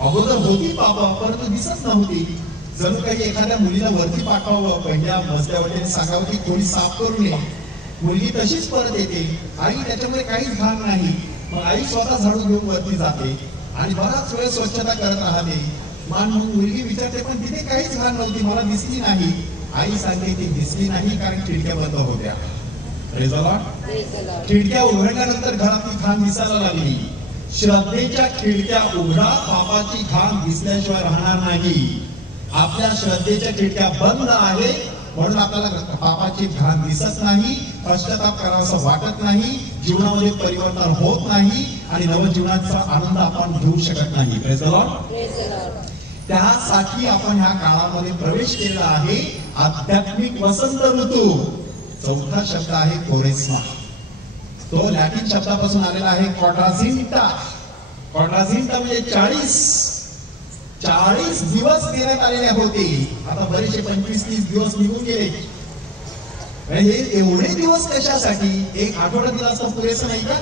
अगोदर होती पाप परंतु दिसत नव्हती. जणू काही एखाद्या मुलीला वरती पाठवावं, पहिल्या मजल्यावर सांगावं की कोणी साफ करू नये. मुलगी तशीच परत येते, आई त्याच्यामध्ये काहीच घाण नाही. मग आई स्वतः झाडू घेऊन वरती जाते आणि बराच वेळ स्वच्छता करत राहते. मग मुलगी विचारते पण तिथे काहीच घाण नव्हती, मला दिसली नाही. आई सांगते ती दिसली नाही कारण खिडक्या बंद होत्या. खिडक्या उघडल्यानंतर घरातली घाण दिसायला लागली. श्रद्धेच्या खिडक्या उघडा, पापाची घाण दिसल्याशिवाय राहणार नाही. आपल्या श्रद्धेच्या खिडक्या बंद आहे, म्हणून आपल्याला पापाची घाण दिसत नाही, पश्चाताप करावासा वाटत नाही, जीवनामध्ये परिवर्तन होत नाही आणि नवजीवनाचा आनंद आपण घेऊ शकत नाही. Praise the Lord. त्यासाठी आपण ह्या काळामध्ये प्रवेश केला आहे, आध्यात्मिक वसंत ऋतू. चौथा शब्द आहे कोरेस्मा. तो लॅटिन शब्दापासून आलेला आहे क्वाड्राझिंटा. क्वाड्राझिंटा म्हणजे 40 दिवस देण्यात आलेले होते. आता बरेचसे 25-30 दिवस निघून गेले. हे एवढे दिवस कशासाठी? एक आठवडा दिला असता पुरेसं नाही का?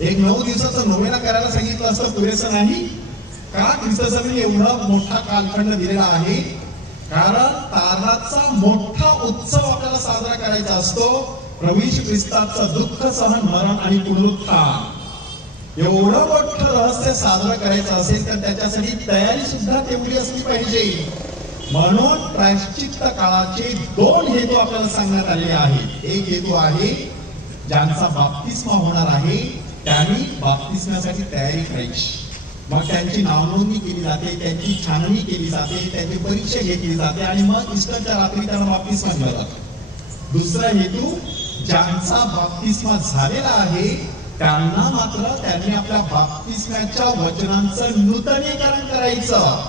एक 9 दिवसाचं नोवेना करायला सांगितलं असतं पुरेसं नाही का? ख्रिस्ताने एवढा मोठा कालखंड दिलेला आहे, कारण तारणाचा मोठा उत्सव आपल्याला साजरा करायचा असतो. प्रभू येशू ख्रिस्ताचं दुःख सहन, मरण आणि पुनरुत्थान. एवढं मोठं रहस्य साजरा करायचं असेल तर त्याच्यासाठी तयारी सुद्धा तेवढी असली पाहिजे. म्हणून प्रायश्चित्त काळाचे 2 हेतू आपल्याला सांगण्यात आलेले आहेत. एक हेतू आहे ज्यांचा बाप्तिस्मा होणार आहे त्यांनी बाप्तिस्म्यासाठी तयारी करायची. मग त्यांची नावनोंदणी केली जाते, त्यांची छाननी केली जाते, त्यांची परीक्षा घेतली जाते आणि मग ईस्टरच्या रात्री त्यांना बाप्तिस्मा दिला जातो. दुसरा हेतू ज्यांचा बाप्तिस्मा झालेला आहे त्यांना मात्र त्यांनी आपल्या बाप्तिस्म्याच्या वचनांचं नूतनीकरण करायचं.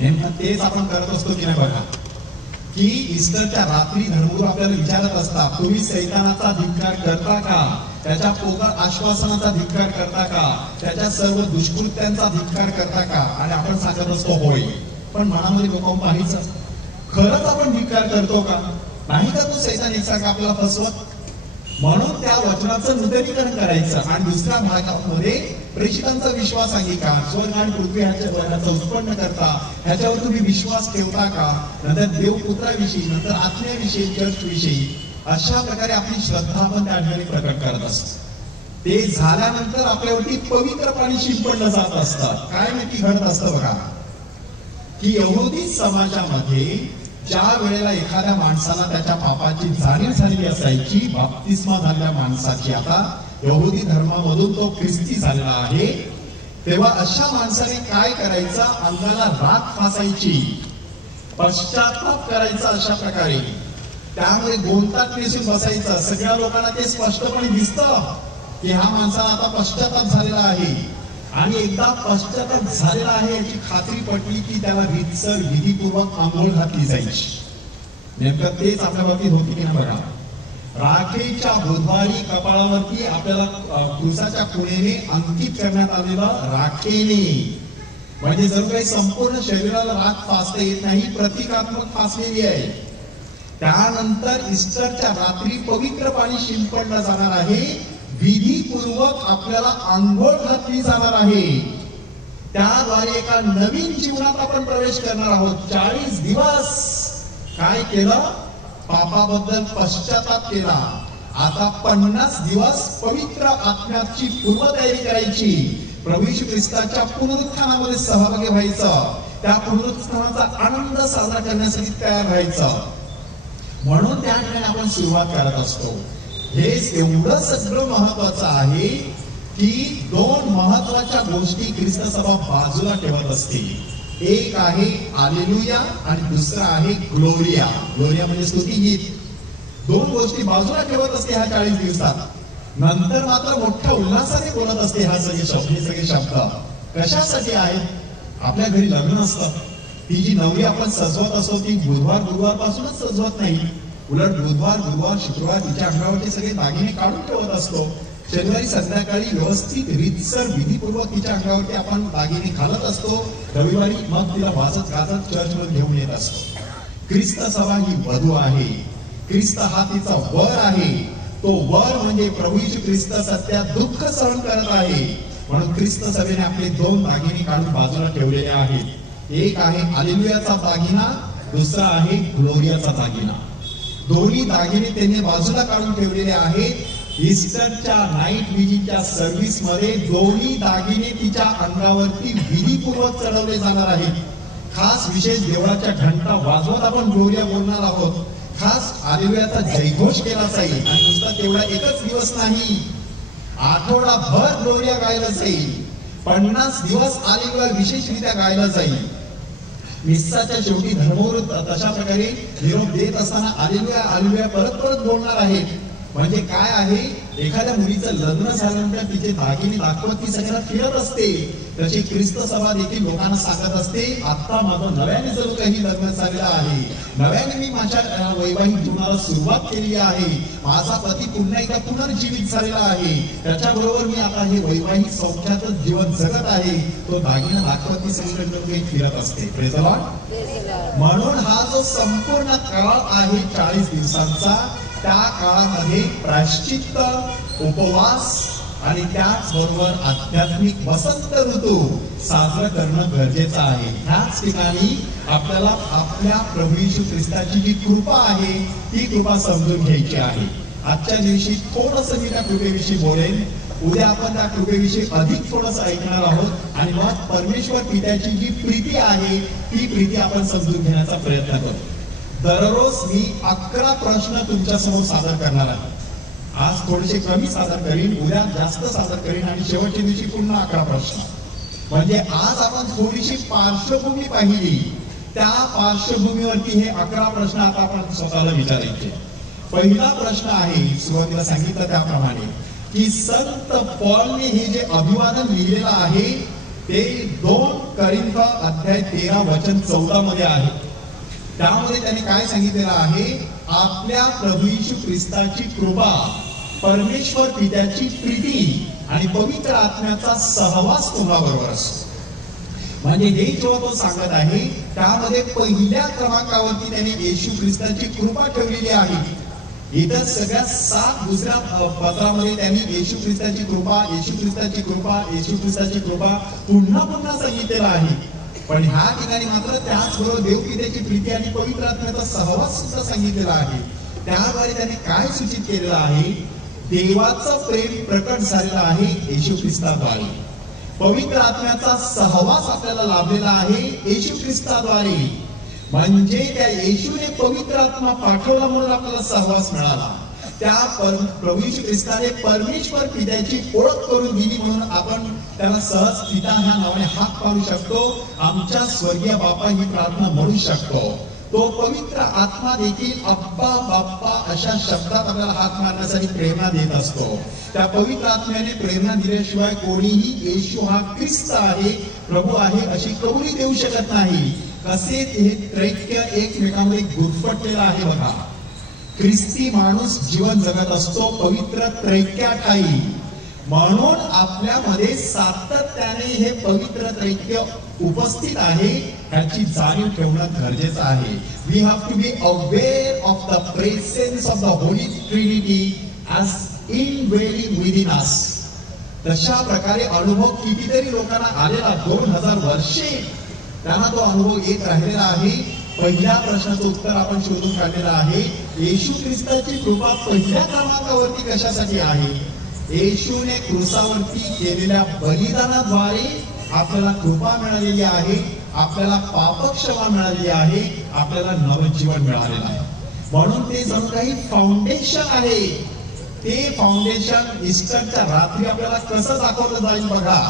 नेमकं तेच आपण करत असतो की नाही बघा, की ईस्टरच्या रात्री धर्मगुरू आपल्याला विचारत असतात, तुम्ही सैतानाचा धिक्कार करता का? त्याच्या पोकळ आश्वासनाचा धिक्कार करता का? त्याच्या सर्व दुष्कृत्यांचा धिक्कार करता का? आणि आपण सांगत असतो होय. पण मनामध्ये डोकावून पाहायचं, खरंच आपण धिक्कार करतो का? नाही का तो सैतान एकसारखा आपल्याला फसवत? म्हणून त्या वचनाचं नूतनीकरण करायचं. आणि दुसऱ्या भागामध्ये प्रेषितांचा विश्वास अंगीकार, स्वर्ग आणि पृथ्वी ह्याच्या वचनाचं उत्पन्न करता, ह्याच्यावर तुम्ही विश्वास ठेवता का? नंतर देवपुत्राविषयी, नंतर आत्म्याविषयी, चर्चविषयी, अशा प्रकारे आपली श्रद्धा आपण त्या ठिकाणी प्रकट करत असतो. ते झाल्यानंतर आपल्यावरती पवित्र पाणी शिंपडलं जात असतं. काय नक्की घडत असतं बघा, की यहुदी समाजामध्ये ज्या वेळेला एखाद्या माणसाला त्याच्या पापाची जाणीव झालेली असायची, बाप्तिस्मा झालेल्या माणसाची, आता यहुदी धर्मामधून तो ख्रिस्ती झालेला आहे, तेव्हा अशा माणसाने काय करायचं? अंगाला राख फासायची, पश्चाताप करायचा अशा प्रकारे. त्यामुळे गोंतात नेसून बसायचं. सगळ्या लोकांना ते स्पष्टपणे दिसतं की हा माणसाला आता पश्चाताप झालेला आहे. आणि एकदा पश्चाताप झालेला आहे याची खात्री पटली की त्याला रीतसर विधीपूर्वक आंघोळ घातली जायची. नेमकं तेच आपल्या बाबतीत होती की ना बघा. राखेच्या बुधवारी कपाळावरती आपल्याला क्रूसाच्या खुणेने अंकित करण्यात आलेलं राखेने, म्हणजे जर काही संपूर्ण शरीराला राख फासता येत नाही, प्रतिकात्मक फासलेली आहे. त्यानंतर ईस्टरच्या रात्री पवित्र पाणी शिंपडलं जाणार आहे, विधीपूर्वक आपल्याला आंघोळ घातली जाणार आहे. त्याद्वारे एका नवीन जीवनात आपण प्रवेश करणार आहोत. 40 दिवस काय केलं? पापाबद्दल पश्चाताप केला. आता 50 दिवस पवित्र आत्म्याची पूर्वतयारी करायची. प्रभू येशू ख्रिस्ताच्या पुनरुत्थानामध्ये सहभागी व्हायचं, त्या पुनरुत्थानाचा आनंद साजरा करण्यासाठी तयार व्हायचं. म्हणून त्या ठिकाणी आपण सुरुवात करत असतो. हे एवढं सगळं महत्वाचं आहे की 2 महत्वाच्या गोष्टी ख्रिस्त सभा बाजूला ठेवत असते. एक आहे हालेलुया आणि दुसरा आहे ग्लोरिया. ग्लोरिया म्हणजे स्तुतिगीत. 2 गोष्टी बाजूला ठेवत असते ह्या 40 दिवसात. नंतर मात्र मोठ्या उल्हासाने बोलत असते हे सगळे शब्द. कशासाठी आहेत? आपल्या घरी लग्न असतं, ती जी नवरी आपण सजवत असतो ती गुरुवार पासूनच सजवत नाही. उलट बुधवार, शुक्रवार तिच्या अंगावरती सगळे दागिने काढून ठेवत असतो. शनिवारी संध्याकाळी व्यवस्थित रीतसर विधीपूर्वक तिच्या अंगावरती आपण दागिने घालत असतो. रविवारी मग तिला वाजत गाजत चर्चमध्ये घेऊन येत असतो. ख्रिस्त सभा ही वधू आहे. ख्रिस्त हा तिचा वर आहे. तो वर म्हणजे प्रभू येशू ख्रिस्त सध्या दुःख सहन करत आहे. म्हणून ख्रिस्त सभेने आपले 2 दागिने काढून बाजूला ठेवलेले आहेत. एक आहे हालेलुयाचा दागिना, दुसरा आहे ग्लोरियाचा दागिना. दोन्ही दागिने त्यांनी बाजूला काढून ठेवलेले आहेत. ईस्टरच्या नाईट विजीच्या सर्व्हिस मध्ये दोन्ही दागिने तिच्या अंगावरती विधीपूर्वक चढवले जाणार आहेत. खास विशेष देवळाच्या घंटा वाजवत आपण ग्लोरिया बोलणार आहोत. खास हालेलुयाचा जयघोष केला जाईल. आणि नुसता तेवढा एकच दिवस नाही, आठवडाभर ग्लोरिया गायला जाईल. 50 दिवस हालेलुया विशेषरित्या गायला जाईल. मिस्साच्या शेवटी धर्मवृत्त तशा प्रकारे निरोप देत असताना हालेलुया हालेलुया परत परत बोलणार आहे. म्हणजे काय आहे, एखाद्या मुलीचं लग्न झाल्यानंतर तिचे दागिने दाखवत ती सगळ्यांना फिरत असते, तशी ख्रिस्त सभा देखील लोकांना सांगत असते, आता माझं नव्याने जणू काही लग्न झालेलं आहे, नव्याने मी माझ्या वैवाहिक जीवनाला सुरुवात केली आहे, माझा पती पुन्हा एकदा पुनर्जीवित झालेला आहे, त्याच्याबरोबर मी आता हे वैवाहिक सौख्यातच जीवन जगत आहे. तो दागिना दाखवत ती सगळीकडे फिरत असते. Praise the Lord. म्हणून हा जो संपूर्ण काळ आहे 40 दिवसांचा, त्या काळामध्ये प्रायश्चित्त, उपवास आणि त्याचबरोबर आध्यात्मिक वसंत ऋतू साजरा करणं गरजेचं आहे. ह्याच ठिकाणी आपल्याला आपल्या प्रभू येशू ख्रिस्ताची जी कृपा आहे ती कृपा समजून घ्यायची आहे. आजच्या दिवशी थोडंसं मी त्या कृपेविषयी बोलेन, उद्या आपण त्या कृपेविषयी अधिक थोडंसं ऐकणार आहोत आणि मग परमेश्वर पित्याची जी प्रीती आहे ती प्रीती आपण समजून घेण्याचा प्रयत्न करू. दररोज मी 11 प्रश्न तुमच्या समोर सादर करणार आहे. आज थोडेसे कमी सादर करीन, उद्या जास्त सादर करीन आणि शेवटच्या दिवशी पुन्हा 11 प्रश्न. म्हणजे आज आपण थोडीशी पार्श्वभूमी पाहिली, त्या पार्श्वभूमीवरती हे 11 प्रश्न आता आपण स्वतःला विचारायचे. पहिला प्रश्न आहे, सुरुवातीला सांगितलं त्याप्रमाणे, की संत पौलने हे जे अभिवादन लिहिलेलं आहे ते 2 करिंथ अध्याय 13 वचन 14 मध्ये आहे. त्यामध्ये त्याने काय सांगितलेलं आहे, आपल्या प्रभू येशू ख्रिस्ताची कृपा, परमेश्वर पित्याची प्रीती आणि पवित्र आत्म्याचा सहवास तुम्हाबरोबर असो. म्हणजे हे जेव्हा तो सांगत आहे त्यामध्ये पहिल्या क्रमांकावरती त्याने येशू ख्रिस्ताची कृपा ठेवलेली आहे. इतर सगळ्या 7 दुसऱ्या पत्रामध्ये त्यांनी येशू ख्रिस्ताची कृपा, येशू ख्रिस्ताची कृपा, येशू ख्रिस्ताची कृपा पुन्हा पुन्हा सांगितलेलं आहे. पण ह्या ठिकाणी मात्र त्याचबरोबर देवपित्याची प्रीती आणि पवित्र आत्म्याचा सहवास सुद्धा सांगितलेला आहे. त्याद्वारे त्याने काय सूचित केलेलं आहे, देवाचं प्रेम प्रकट झालेलं आहे येशू ख्रिस्ताद्वारे, पवित्र आत्म्याचा सहवास आपल्याला लाभलेला आहे येशू ख्रिस्ताद्वारे. म्हणजे त्या येशूने पवित्र आत्मा पाठवला म्हणून आपल्याला सहवास मिळाला. त्या प्रभू येशू ख्रिस्ताने परमेश्वर पित्याची ओळख करून दिली म्हणून आपण त्याला सहज पिता ह्या नावाने हाक मारू शकतो, आमच्या स्वर्गीय बापा ही प्रार्थना म्हणू शकतो. तो पवित्र आत्मा देखील अब्बा बाप्पा अशा शब्दात आपल्याला हाक मारण्यासाठी प्रेरणा देत असतो. त्या पवित्र आत्म्याने प्रेरणा दिल्याशिवाय कोणीही येशू हा ख्रिस्त आहे, प्रभू आहे अशी कबुली देऊ शकत नाही. कसे हे त्रैक्य एकमेकांमध्ये गुरफटलेलं आहे बघा. ख्रिस्ती माणूस जीवन जगत असतो पवित्र त्रैक्याठायी, म्हणून आपल्यामध्ये सातत्याने हे पवित्र त्रैक्य उपस्थित आहे ह्याची जाणीव ठेवणं गरजेचं आहे. We have to be aware of the presence of the Holy Trinity as indwelling within us. तशा प्रकारे अनुभव कितीतरी लोकांना आलेला 2000 वर्षे त्यांना तो अनुभव येत राहिलेला आहे. पहिल्या प्रश्नाचं उत्तर आपण शोधून काढलेलं आहे, येशू ख्रिस्ताची कृपा पहिल्या क्रमांकावरती कशासाठी आहे. येशूने क्रूसावरती केलेल्या बलिदानाद्वारे आपल्याला कृपा मिळालेली आहे, आपल्याला पापक्षमा मिळालेली आहे, आपल्याला नवजीवन मिळालेलं आहे. म्हणून ते जणू काही फाउंडेशन आहे. ते फाउंडेशन ईस्टरच्या रात्री आपल्याला कसं दाखवलं जाईल बघा,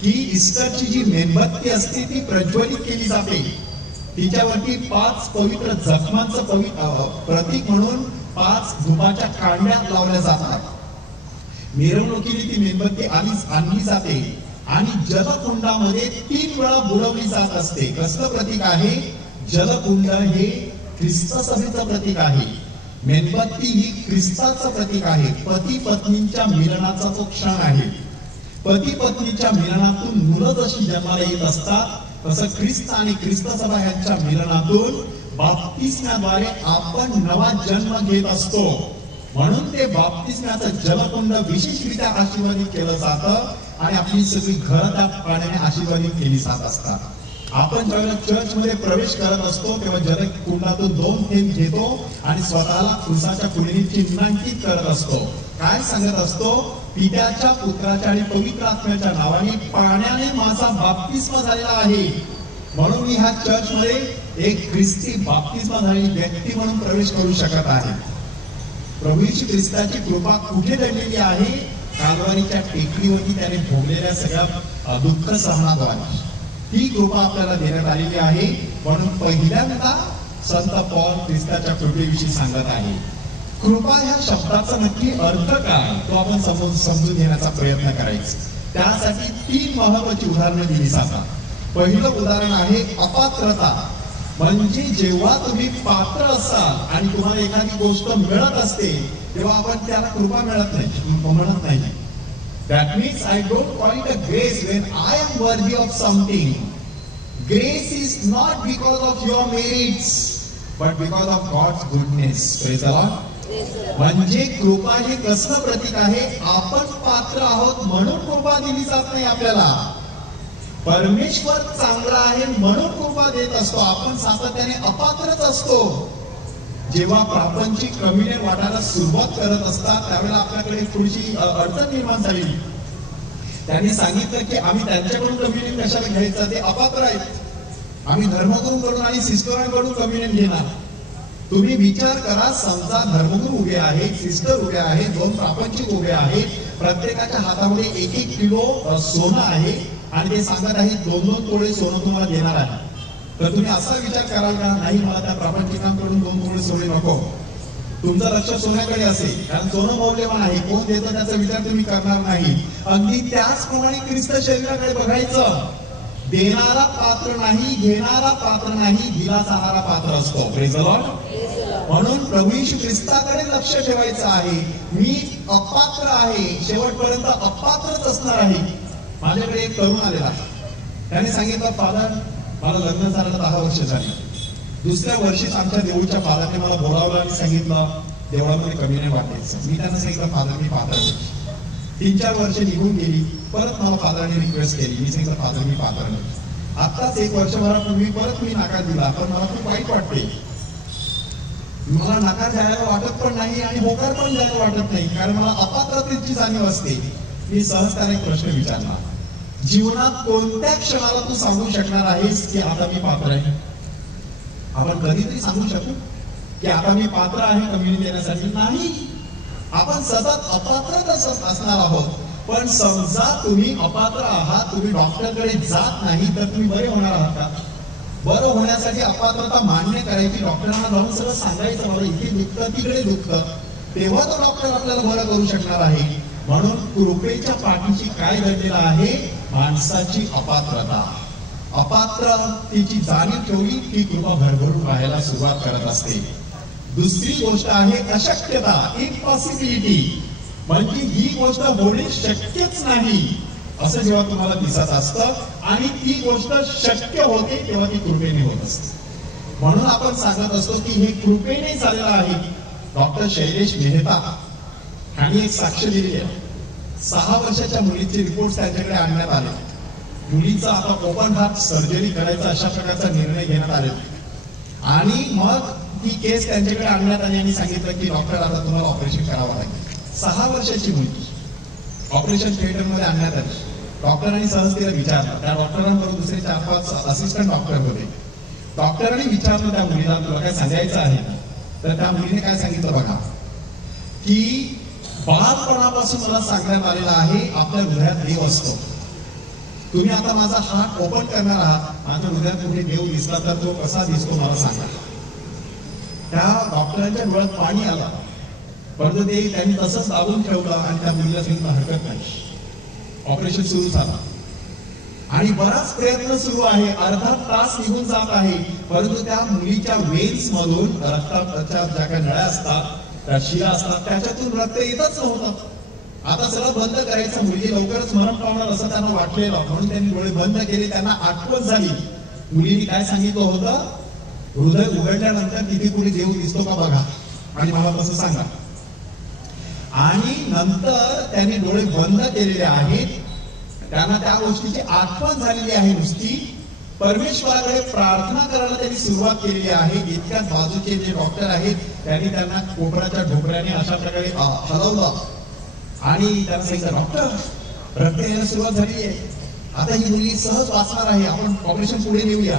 की ईस्टरची जी मेणबत्ती असते ती प्रज्वलित केली जाते, तिच्यावरती 5 पवित्र जखमांचं प्रतीक म्हणून 5 धुपाच्या कांड्या लावल्या जातात. मिरवणुकीने ती मेणबत्ती आणली जाते आणि जलकुंडामध्ये 3 वेळा बुडवली जात असते. कसलं प्रतीक आहे, जलकुंड हे ख्रिस्त सभेचं प्रतीक आहे, मेणबत्ती ही ख्रिस्ताचं प्रतीक आहे. पती पत्नींच्या मिलनाचा तो क्षण आहे. पती पत्नीच्या मिलनातून मुलं जशी जन्माला येत असतात तसं ख्रिस्त आणि ख्रिस्त सभा यांच्या मिलनातून बाप्तिस्म्याद्वारे आपण नवा जन्म घेत असतो. म्हणून ते बाप्तिस्म्याचं जलकुंड विशेषरित्या आशीर्वादित केलं जातं आणि आपली सगळी घरं त्या पाण्याने आशीर्वादित केली जात असतात. आपण जेव्हा चर्च मध्ये प्रवेश करत असतो तेव्हा जलकुंडातून 2 थेंब घेतो आणि स्वतःला क्रूसाच्या खुणेने चिन्हांकित करत असतो. काय सांगत असतो, पित्याच्या पुत्राच्या आणि पवित्र आत्म्याच्या नावाने पाण्याने माझा बाप्तिस्मा झालेला आहे. म्हणून मी ह्या चर्च मध्ये एक ख्रिस्ती बाप्तिस्मा झालेली व्यक्ती म्हणून प्रवेश करू शकत आहे. प्रभू येशू ख्रिस्ताची कृपा कुठे दडलेली आहे, कालवारीच्या टेकडीवरती त्याने भोगलेल्या सगळ्या दुःख सहनाद्वारे. ती कृपा आपल्याला देण्यात आलेली आहे. म्हणून पहिल्यांदा संत पौल ख्रिस्ताच्या कृपेविषयी सांगत आहे. कृपा ह्या शब्दाचा नक्की अर्थ काय तो आपण समजून घेण्याचा प्रयत्न करायचा. त्यासाठी 3 महत्वाची उदाहरणं दिली जातात. पहिलं उदाहरण आहे अपात्रता. म्हणजे जेव्हा तुम्ही पात्र असाल आणि तुम्हाला एखादी गोष्ट मिळत असते तेव्हा आपण त्याला कृपा म्हणत नाही. That means I don't call it a grace when I am worthy of something. Grace is not because of your merits, but because of God's goodness. Praise the Lord. म्हणजे कृपा हे कसं प्रतीक आहे. आपण पात्र आहोत म्हणून कृपा दिली जात नाही आपल्याला. परमेश्वर चांगला आहे म्हणून कृपा देत असतो. आपण सातत्याने अपात्रच असतो. जेव्हा प्रापंचिक कमीने वाटायला सुरुवात करत असतात त्यावेळेला आपल्याकडे थोडीशी अडचण निर्माण झाली. त्यांनी सांगितलं की आम्ही त्यांच्याकडून कम्युनियन कशाला घ्यायचं, ते अपात्र आहेत. आम्ही धर्मगुरूकडून आणि सिस्टरांकडून कम्युनियन घेणार. तुम्ही विचार करा, समजा धर्मगुरू उभे आहेत, सिस्टर उभे आहेत, 2 प्रापंचिक उभे आहेत, प्रत्येकाच्या हातामध्ये 1-1 किलो सोनं आहे आणि ते सांगत आहेत 2-2 तोळे सोनं तुम्हाला देणार आहे. तर तुम्ही असा विचार कराल का, नाही मला त्या प्रापंचिकांकडून 2 तोळे सोने नको. तुमचं लक्ष सोन्याकडे असेल कारण सोनं मौल्यवान आहे. कोण देतं त्याचा विचार तुम्ही करणार नाही. अगदी त्याचप्रमाणे ख्रिस्त शरीराकडे बघायचं. देणारा पात्र नाही, घेणारा पात्र नाही, दिला जाणारा पात्र असतो. Praise the Lord. म्हणून प्रभू येशू ख्रिस्ताकडे लक्ष ठेवायचं आहे. मी अपात्र आहे, शेवटपर्यंत अपात्रच असणार आहे. माझ्याकडे एक तरुण आलेला आहे. त्याने सांगितलं, फादर मला लग्न झालं 10 वर्ष झाली. दुसऱ्या वर्षीच आमच्या देऊळच्या फादरने मला बोलावलं आणि सांगितलं देवळामध्ये कम्युनियन वाटायचं. मी त्यांना सांगितलं फादर मी पात्र नाही. 3-4 वर्ष निघून गेली. परत मला फादरने रिक्वेस्ट केली. मी सांगितलं फादर मी पात्र नाही. आत्ताच 1 वर्षभरापूर्वी परत मी नकार दिला. पण मला खूप वाईट वाटते. मला नकार द्यायला वाटत पण नाही आणि होकार पण द्यायला वाटत नाही कारण मला अपात्रतेची जाणीव असते. मी सहज त्याला एक प्रश्न विचारला, जीवनात कोणत्या क्षणाला तू सांगू शकणार आहेस की आता मी पात्र आहे? आपण कधीतरी सांगू शकू की आता मी पात्र आहे कम्युनिटी देण्यासाठी? नाही. आपण सतत अपात्रच असणार आहोत. पण समजा तुम्ही अपात्र आहात, तुम्ही डॉक्टरकडे जात नाही तर तुम्ही बरे होणार आहात का? बरं होण्यासाठी अपात्रता मान्य करायची, डॉक्टरांना जाऊन सगळं सांगायचं मला इथे दुखतं तिकडे दुखतं, तेव्हा तो डॉक्टर आपल्याला बरं करू शकणार आहे. म्हणून कृपेच्या पाठीशी काय घडलेलं आहे? माणसाची अपात्रता. अपात्रतेची जाणीव ठेवली की कृपा भरभरून व्हायला सुरुवात करत असते. दुसरी गोष्ट आहे अशक्यता, इम्पॉसिबिलिटी. म्हणजे ही गोष्ट होणे शक्यच नाही असं जेव्हा तुम्हाला दिसत असतं आणि ती गोष्ट शक्य होते तेव्हा ती कृपेने होत असते. म्हणून आपण सांगत असतो की हे कृपेने झालेलं आहे. डॉक्टर शैलेश मेहता यांनी एक साक्ष दिली आहे. 6 वर्षाच्या मुलीचे रिपोर्ट त्यांच्याकडे आणण्यात आले. मुलीचा आता ओपन हार्ट सर्जरी करायचा अशा प्रकारचा निर्णय घेण्यात आले आणि मग ती केस त्यांच्याकडे आणण्यात आली आणि सांगितलं की डॉक्टर आता तुम्हाला ऑपरेशन करावं लागेल. 6 वर्षाची मुलगी ऑपरेशन थिएटर मध्ये आणण्यात आली. डॉक्टरांनी सहज तिला विचारलं, त्या डॉक्टरांबरोबर दुसरे 4-5 असिस्टंट डॉक्टर होते. डॉक्टरांनी विचारलं त्या मुलीला तुला काय सांगायचं आहे? तर त्या मुलीने काय सांगितलं बघा, की बालपणापासून मला सांगण्यात आलेलं आहे आपल्या हृदयात देव असतो. तुम्ही आता माझा हार्ट ओपन करणार आहात, माझ्या हृदयात कुठे देव दिसला तर तो कसा दिसतो मला सांगा. त्या डॉक्टरांच्या डोळ्यात पाणी आलं. परंतु ते त्यांनी तसंच दाबून ठेवलं आणि त्या मुलीला सांगितलं हरकत नाही. ऑपरेशन सुरू झालं आणि बराच प्रयत्न सुरू आहे. अर्धा तास निघून जात आहे. परंतु त्या मुलीच्या वेन्स मधून रक्ताच्या ज्या काही नळ्या असतात, त्या शिरा असतात, त्याच्यातून रक्त येतच नव्हतं. आता सगळं बंद करायचं, मुलगी लवकरच मरण पावणार असं त्यांना वाटलेलं. म्हणून त्यांनी डोळे बंद केले. त्यांना आठवण झाली मुलीने काय सांगितलं होतं, हृदय उघडल्यानंतर तिथे कुठे देव दिसतो का बघा आणि मला तसं सांगा. आणि नंतर त्यांनी डोळे बंद केलेले आहेत. त्यांना त्या गोष्टीची आठवण झालेली आहे. नुसती परमेश्वराकडे प्रार्थना करायला त्यांनी सुरुवात केलेली आहे. इतक्याच बाजूचे जे डॉक्टर आहेत त्यांनी त्यांना कोपराच्या ढोकऱ्याने अशा प्रकारे हलवलं आणि त्यांना सांगितलं डॉक्टर रक्त यायला सुरुवात झाली आहे, आता ही मुलगी सहज वाचणार आहे, आपण ऑपरेशन पुढे नेऊया.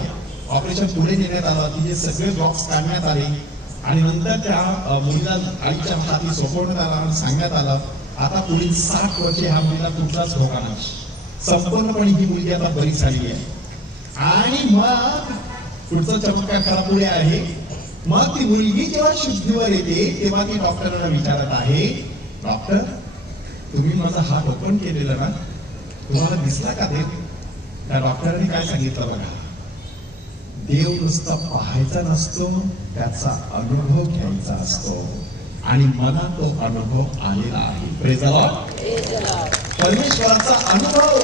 ऑपरेशन पुढे नेण्यात आलं. तिचे सगळे बॉक्स काढण्यात आले आणि नंतर त्या मुलीला आईच्या हाती सोपवण्यात आला आणि सांगण्यात आलं आता पुढील 60 वर्षे ह्या मुलीला कुठलाच धोका नाही. संपूर्णपणे ही मुलगी आता बरी झालेली आहे. आणि मग पुढचा चमत्कार खरा पुढे आहे. मग ती मुलगी जेव्हा शुद्धीवर येते तेव्हा ती डॉक्टरांना विचारत आहे, डॉक्टर तुम्ही माझा हात ओपन केलेला ना, तुम्हाला दिसला का देव? त्या डॉक्टरांनी काय सांगितलं बघा, देव नुसता पाहायचा नसतो, त्याचा अनुभव घ्यायचा असतो. आणि मला तो अनुभव आलेला आहे. Praise the Lord. परमेश्वराचा अनुभव.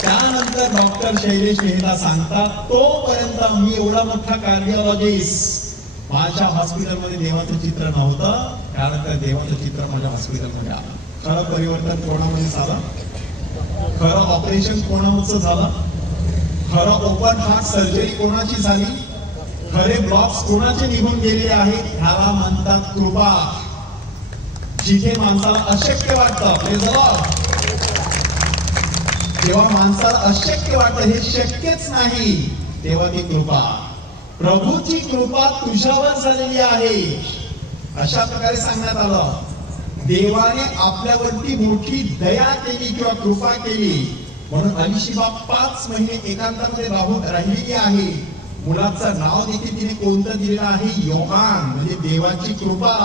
त्यानंतर डॉक्टर शैलेश मेहता सांगतात, तोपर्यंत मी एवढा मोठा कार्डिओलॉजिस्ट, माझ्या हॉस्पिटलमध्ये देवाचं चित्र नव्हतं. त्यानंतर देवाचं चित्र माझ्या हॉस्पिटलमध्ये आलं. खरं परिवर्तन कोणामध्ये झालं? खरं ऑपरेशन कोणाचं झालं? खरं ओपन हार्ट सर्जरी कोणाची झाली? खरे ब्लॉक्स कोणाचे निघून गेले आहेत? ह्याला म्हणतात कृपा. जिथे माणसाला अशक्य वाटतं, जेव्हा माणसाला अशक्य वाटतं, हे शक्यच नाही, तेव्हा ती कृपा. प्रभूची कृपा तुझ्यावर झालेली आहे, अशा प्रकारे सांगण्यात आलं. देवाने आपल्यावरती मोठी दया केली किंवा कृपा केली. म्हणून अलिशिबा 5 महिने एकांतामध्ये राहिलेली आहे. मुलाचं नाव देखील तिने कोणतं दिलेलं आहे? योहान, म्हणजे देवाची कृपा.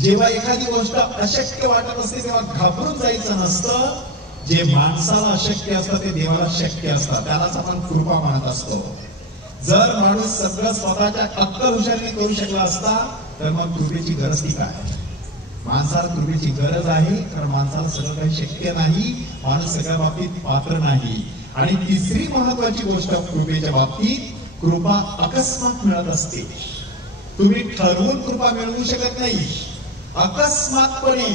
जेव्हा एखादी गोष्ट अशक्य वाटत असते तेव्हा घाबरून जायचं नसतं. जे माणसाला अशक्य असतं ते देवाला शक्य असतं, त्यालाच आपण कृपा म्हणत असतो. जर माणूस सगळं स्वतःच्या अक्कल हुशारीने करू शकला असता तर मग कृपेची गरज ती काय? माणसाला कृपेची गरज आहे, कारण माणसाला सगळं काही शक्य नाही, माणूस सगळ्या बाबतीत पात्र नाही. आणि तिसरी महत्वाची गोष्ट कृपेच्या बाबतीत, कृपा अकस्मात मिळत असते. तुम्ही ठरवून कृपा मिळवू शकत नाही, अकस्मातपणे.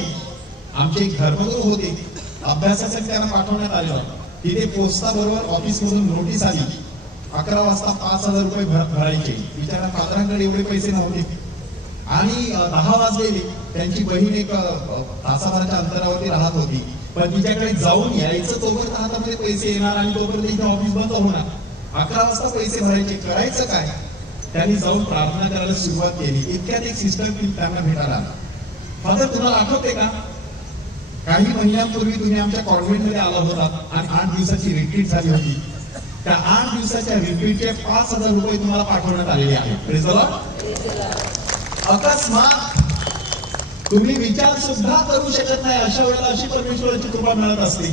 आमचे एक धर्मगुरू होते, अभ्यासासाठी त्यांना पाठवण्यात आलं. तिथे पोस्टाबरोबर ऑफिस मधून नोटीस आली, 11 वाजता 5,000 रुपये भरायचे. बिचारा पात्रांकडे एवढे पैसे नव्हते. आणि 10 वाजलेले. त्यांची बहीण एक तासाभराच्या अंतरावरती राहत होती, पण तिच्याकडे जाऊन यायचं, तोपर्यंत हातामध्ये पैसे येणार आणि तोपर्यंत इथे ऑफिस बंद होणार. 11 वाजता पैसे भरायचे, करायचं काय? त्यांनी जाऊन प्रार्थना करायला सुरुवात केली. इतक्यात एक सिस्टर त्यांना भेटायला आला. फादर, तुम्हाला आठवते का, काही महिन्यांपूर्वी तुम्ही आमच्या कॉन्व्हेंटमध्ये आला होता आणि 8 दिवसाची रिट्रीट झाली होती. त्या 8 दिवसाच्या रिट्रीटचे 5,000 रुपये तुम्हाला पाठवण्यात आलेले आहेत. Praise the Lord. अकस्मात तुम्ही विचार सुद्धा करू शकत नाही, अशा वेळेला अशी परमेश्वराची कृपा मिळत असते.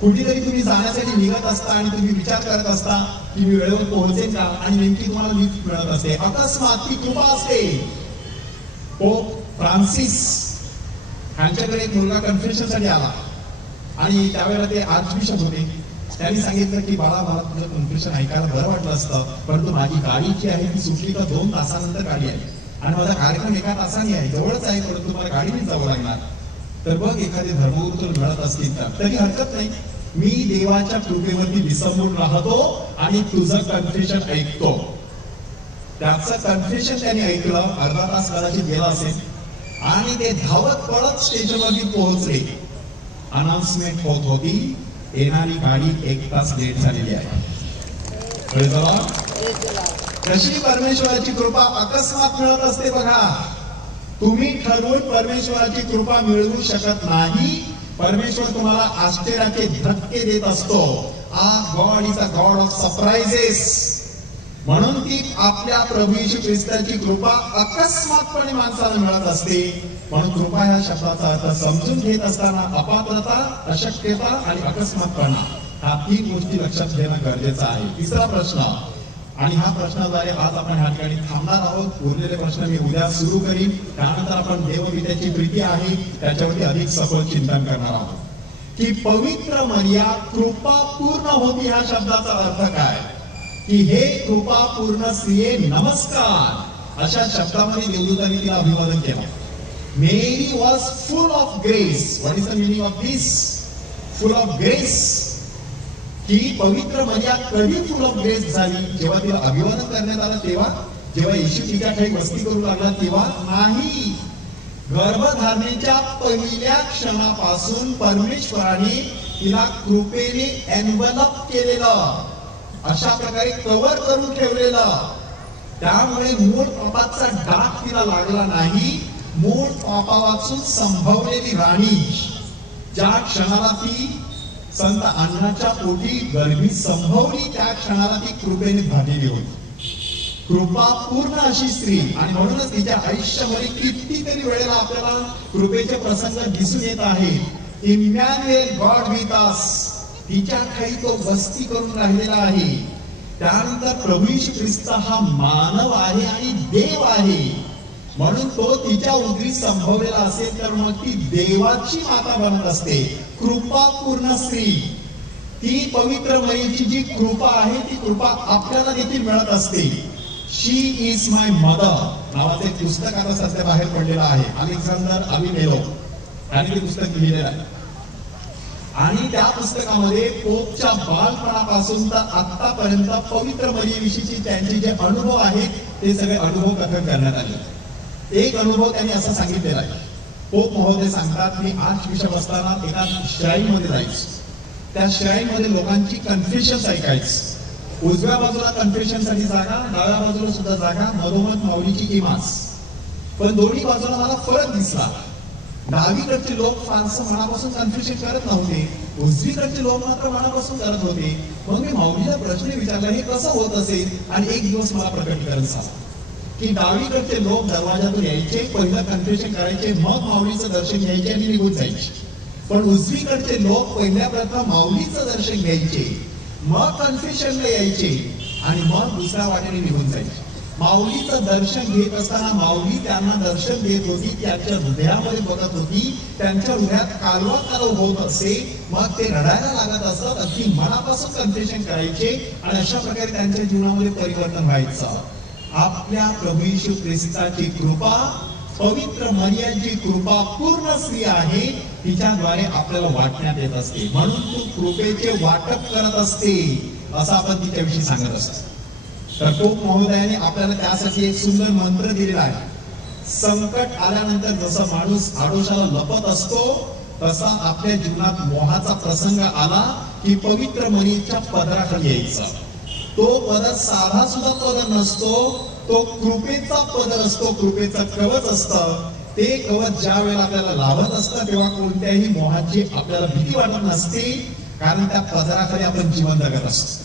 कुठेतरी तुम्ही जाण्यासाठी निघत असता आणि तुम्ही विचार करत असता की मी वेळेवर पोहोचेन का, आणि नेमकी तुम्हाला लिफ्ट मिळत असते. अकस्मात ती कृपा असते. पोप फ्रान्सिस ह्यांच्याकडे एक मुलगा कन्फेशन साठी आला आणि त्यावेळेला ते आर्चबिशप होते. त्यांनी सांगितलं की बाळा, मला तुझं कन्फेशन ऐकायला बरं वाटलं असतं, परंतु माझी गाडी जी आहे ती सुटली तर 2 तासानंतर गाडी आहे आणि माझा कार्यक्रम 1 तासाने आहे, जवळच आहे, परंतु मला गाडीने जावं लागणार. तर बघ एखादे धर्मगुरू तुला मिळत असतील तर तरी हरकत नाही, मी देवाच्या कृपेवरती विसंबून राहतो आणि तुझं कन्फेशन ऐकतो. त्याचं कन्फेशन त्यांनी ऐकलं. अर्धा तास कदाचित गेला असेल आणि ते धावत पळत स्टेशनवरती पोहोचले. अनाउन्समेंट होत होती, येणारी गाडी 1 तास लेट झालेली आहे. कशी परमेश्वराची कृपा अकस्मात मिळत असते बघा. तुम्ही ठरवून परमेश्वराची कृपा मिळवू शकत नाही. परमेश्वर तुम्हाला आश्चर्याचे धक्के देत असतो. God is a God of surprises. म्हणून ती आपल्या प्रभू येशू ख्रिस्ताची कृपा अकस्मातपणे माणसाला मिळत असते. म्हणून कृपा या शब्दाचा अर्थ समजून घेत असताना अपात्रता, अशक्यता आणि अकस्मातपणा, हा 3 गोष्टी लक्षात घेणं गरजेचं आहे. तिसरा प्रश्न, आणि हा प्रश्नाद्वारे आज आपण ह्या ठिकाणी थांबणार आहोत. उरलेले प्रश्न मी उद्या सुरू करीन. त्यानंतर आपण देवविद्याची प्रीती आहे त्याच्यावरती अधिक सखोल चिंतन करणार आहोत. की पवित्र मर्या कृपा पूर्ण होती, ह्या शब्दाचा अर्थ काय? की हे कृपा पूर्ण स्त्रिये नमस्कार, अशा शब्दामध्ये देवदूतांनी तिला अभिवादन केलं. Mary was full of grace. What is the meaning of this? Full of grace. की पवित्र मर्या कधी फुल ऑफ ग्रेस झाली? जेव्हा तिला अभिवादन करण्यात आलं तेव्हा? जेव्हा येशू तिच्या ठाई वस्ती करू लागला तेव्हा? नाही. गर्भधारणेच्या पहिल्या क्षणापासून परमेश्वराने तिला कृपेने एनवलप केलेलं, अशा प्रकारे कव्हर करून ठेवलेलं. त्यामुळे मूळ पापाचा डाग तिला लागला नाही. मूळ पापापासून संभवलेली राणी ज्या क्षणाला ती संत अण्णाच्या पोटी गर्भी संभवली त्या क्षणाला ती कृपेने भागलेली होती. कृपा पूर्ण अशी स्त्री, आणि म्हणूनच तिच्या आयुष्यामध्ये कितीतरी वेळेला आपल्याला कृपेचे प्रसंग दिसून येत आहेत. इमॅन्युएल गॉड विथ अस, तिच्या ठाई तो वस्ती करून राहिलेला आहे. त्यानंतर प्रभू येशू ख्रिस्त हा मानव आहे आणि देव आहे, म्हणून तो तिच्या उदरी संभवलेला असेल तर मग ती देवाची माता बनत असते. कृपा पूर्ण स्त्री, ती पवित्र मरियेची जी कृपा आहे ती कृपा आपल्याला देखील मिळत असते. शी इज माय मदर नावाचे एक पुस्तक आता सध्या बाहेर पडलेलं आहे. अलेक्झांडर अविनेलो आणि ते पुस्तक लिहिलेलं आहे. आणि त्या पुस्तकामध्ये पोपच्या बालपणापासून तर आतापर्यंत पवित्र मरियेविषयीचे त्यांचे जे अनुभव आहेत ते सगळे अनुभव कथन करण्यात आले. एक अनुभव त्यांनी असा सांगितलेला आहे. पोप महोदय सांगतात, मी 8 बिशप असताना एका श्राईन मध्ये जायचो. त्या श्राईन मध्ये लोकांची कन्फेशन्स ऐकायचं. उजव्या बाजूला कन्फेशन साठी जागा, डाव्या बाजूला सुद्धा जागा, मधोमध माऊलीची इमास. पण दोन्ही बाजूला मला फरक दिसला. डावीकडचे लोक फारसं मनापासून कन्फ्युजन करत नव्हते, उजवीकडचे लोक मात्र मनापासून करत होते. मग मी माऊलीला प्रश्न विचारला, हे कसं होत असेल? आणि एक दिवस मला प्रकटीकरण झालं की डावीकडचे लोक दरवाजातून यायचे, पहिलं कन्फ्युजन करायचे, मग माऊलीचं दर्शन घ्यायचे आणि निघून जायचे. पण उजवीकडचे लोक पहिल्या प्रथम माऊलीचं दर्शन घ्यायचे, मग कन्फ्युजनला यायचे आणि मग दुसऱ्या वाटेने निघून जायचे. माऊलीचं दर्शन घेत असताना माऊली त्यांना दर्शन देत होती, त्यांच्या हृदयामध्ये बघत होती, त्यांच्या हृदयात कालवा कालव होत असे, मग ते रडायला लागत असत. अगदी मनापासून कन्फ्युजन करायचे आणि अशा प्रकारे त्यांच्या जीवनामध्ये परिवर्तन व्हायचं. आपल्या प्रभू येशू ख्रिस्ताची कृपा, पवित्र मरियेची कृपा पूर्ण स्त्री आहे, तिच्याद्वारे आपल्याला वाटण्यात येत असते. म्हणून तू कृपेचे वाटप करत असते असं आपण तिच्याविषयी सांगत असतो. तर पोप महोदयाने आपल्याला त्यासाठी एक सुंदर मंत्र दिलेला आहे. संकट आल्यानंतर जसं माणूस आडोशाला लपत असतो, तसा आपल्या जीवनात मोहाचा प्रसंग आला की पवित्र मरियेच्या पदराखाली यायचं. तो पदर साधा सुद्धा पदर नसतो, तो कृपेचा पदर असतो, कृपेचं कवच असतं. ते कवच ज्या वेळेला आपल्याला लाभत असतं तेव्हा कोणत्याही मोहाची आपल्याला भीती वाटत नसते, कारण त्या पदराखाली आपण जीवन जगत असतो.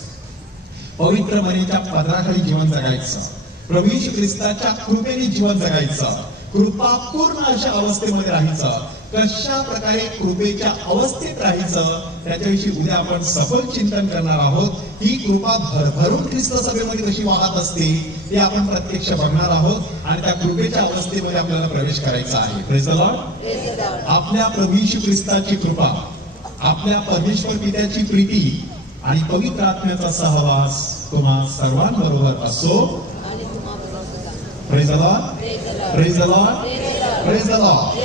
पवित्र मरियेच्या पदराखाली जीवन जगायचं, प्रभू येशू ख्रिस्ताच्या कृपेने जीवन जगायचं, कृपा पूर्ण अशा अवस्थेमध्ये राहायचं. कशा प्रकारे कृपेच्या अवस्थेत राहायचं त्याच्याविषयी उद्या आपण सखोल चिंतन करणार आहोत. ही कृपा भरभरून ख्रिस्त सभेमध्ये कशी वाहत असते ते आपण प्रत्यक्ष बघणार आहोत आणि त्या कृपेच्या अवस्थेमध्ये आपल्याला प्रवेश करायचा आहे. Praise the Lord. आपल्या प्रभू येशू ख्रिस्ताची कृपा, आपल्या परमेश्वर पित्याची प्रीती आणि पवित्र आत्म्याचा सहवास तुम्हा सर्वांबरोबर असो. Praise the Lord. Praise the Lord. Praise the Lord.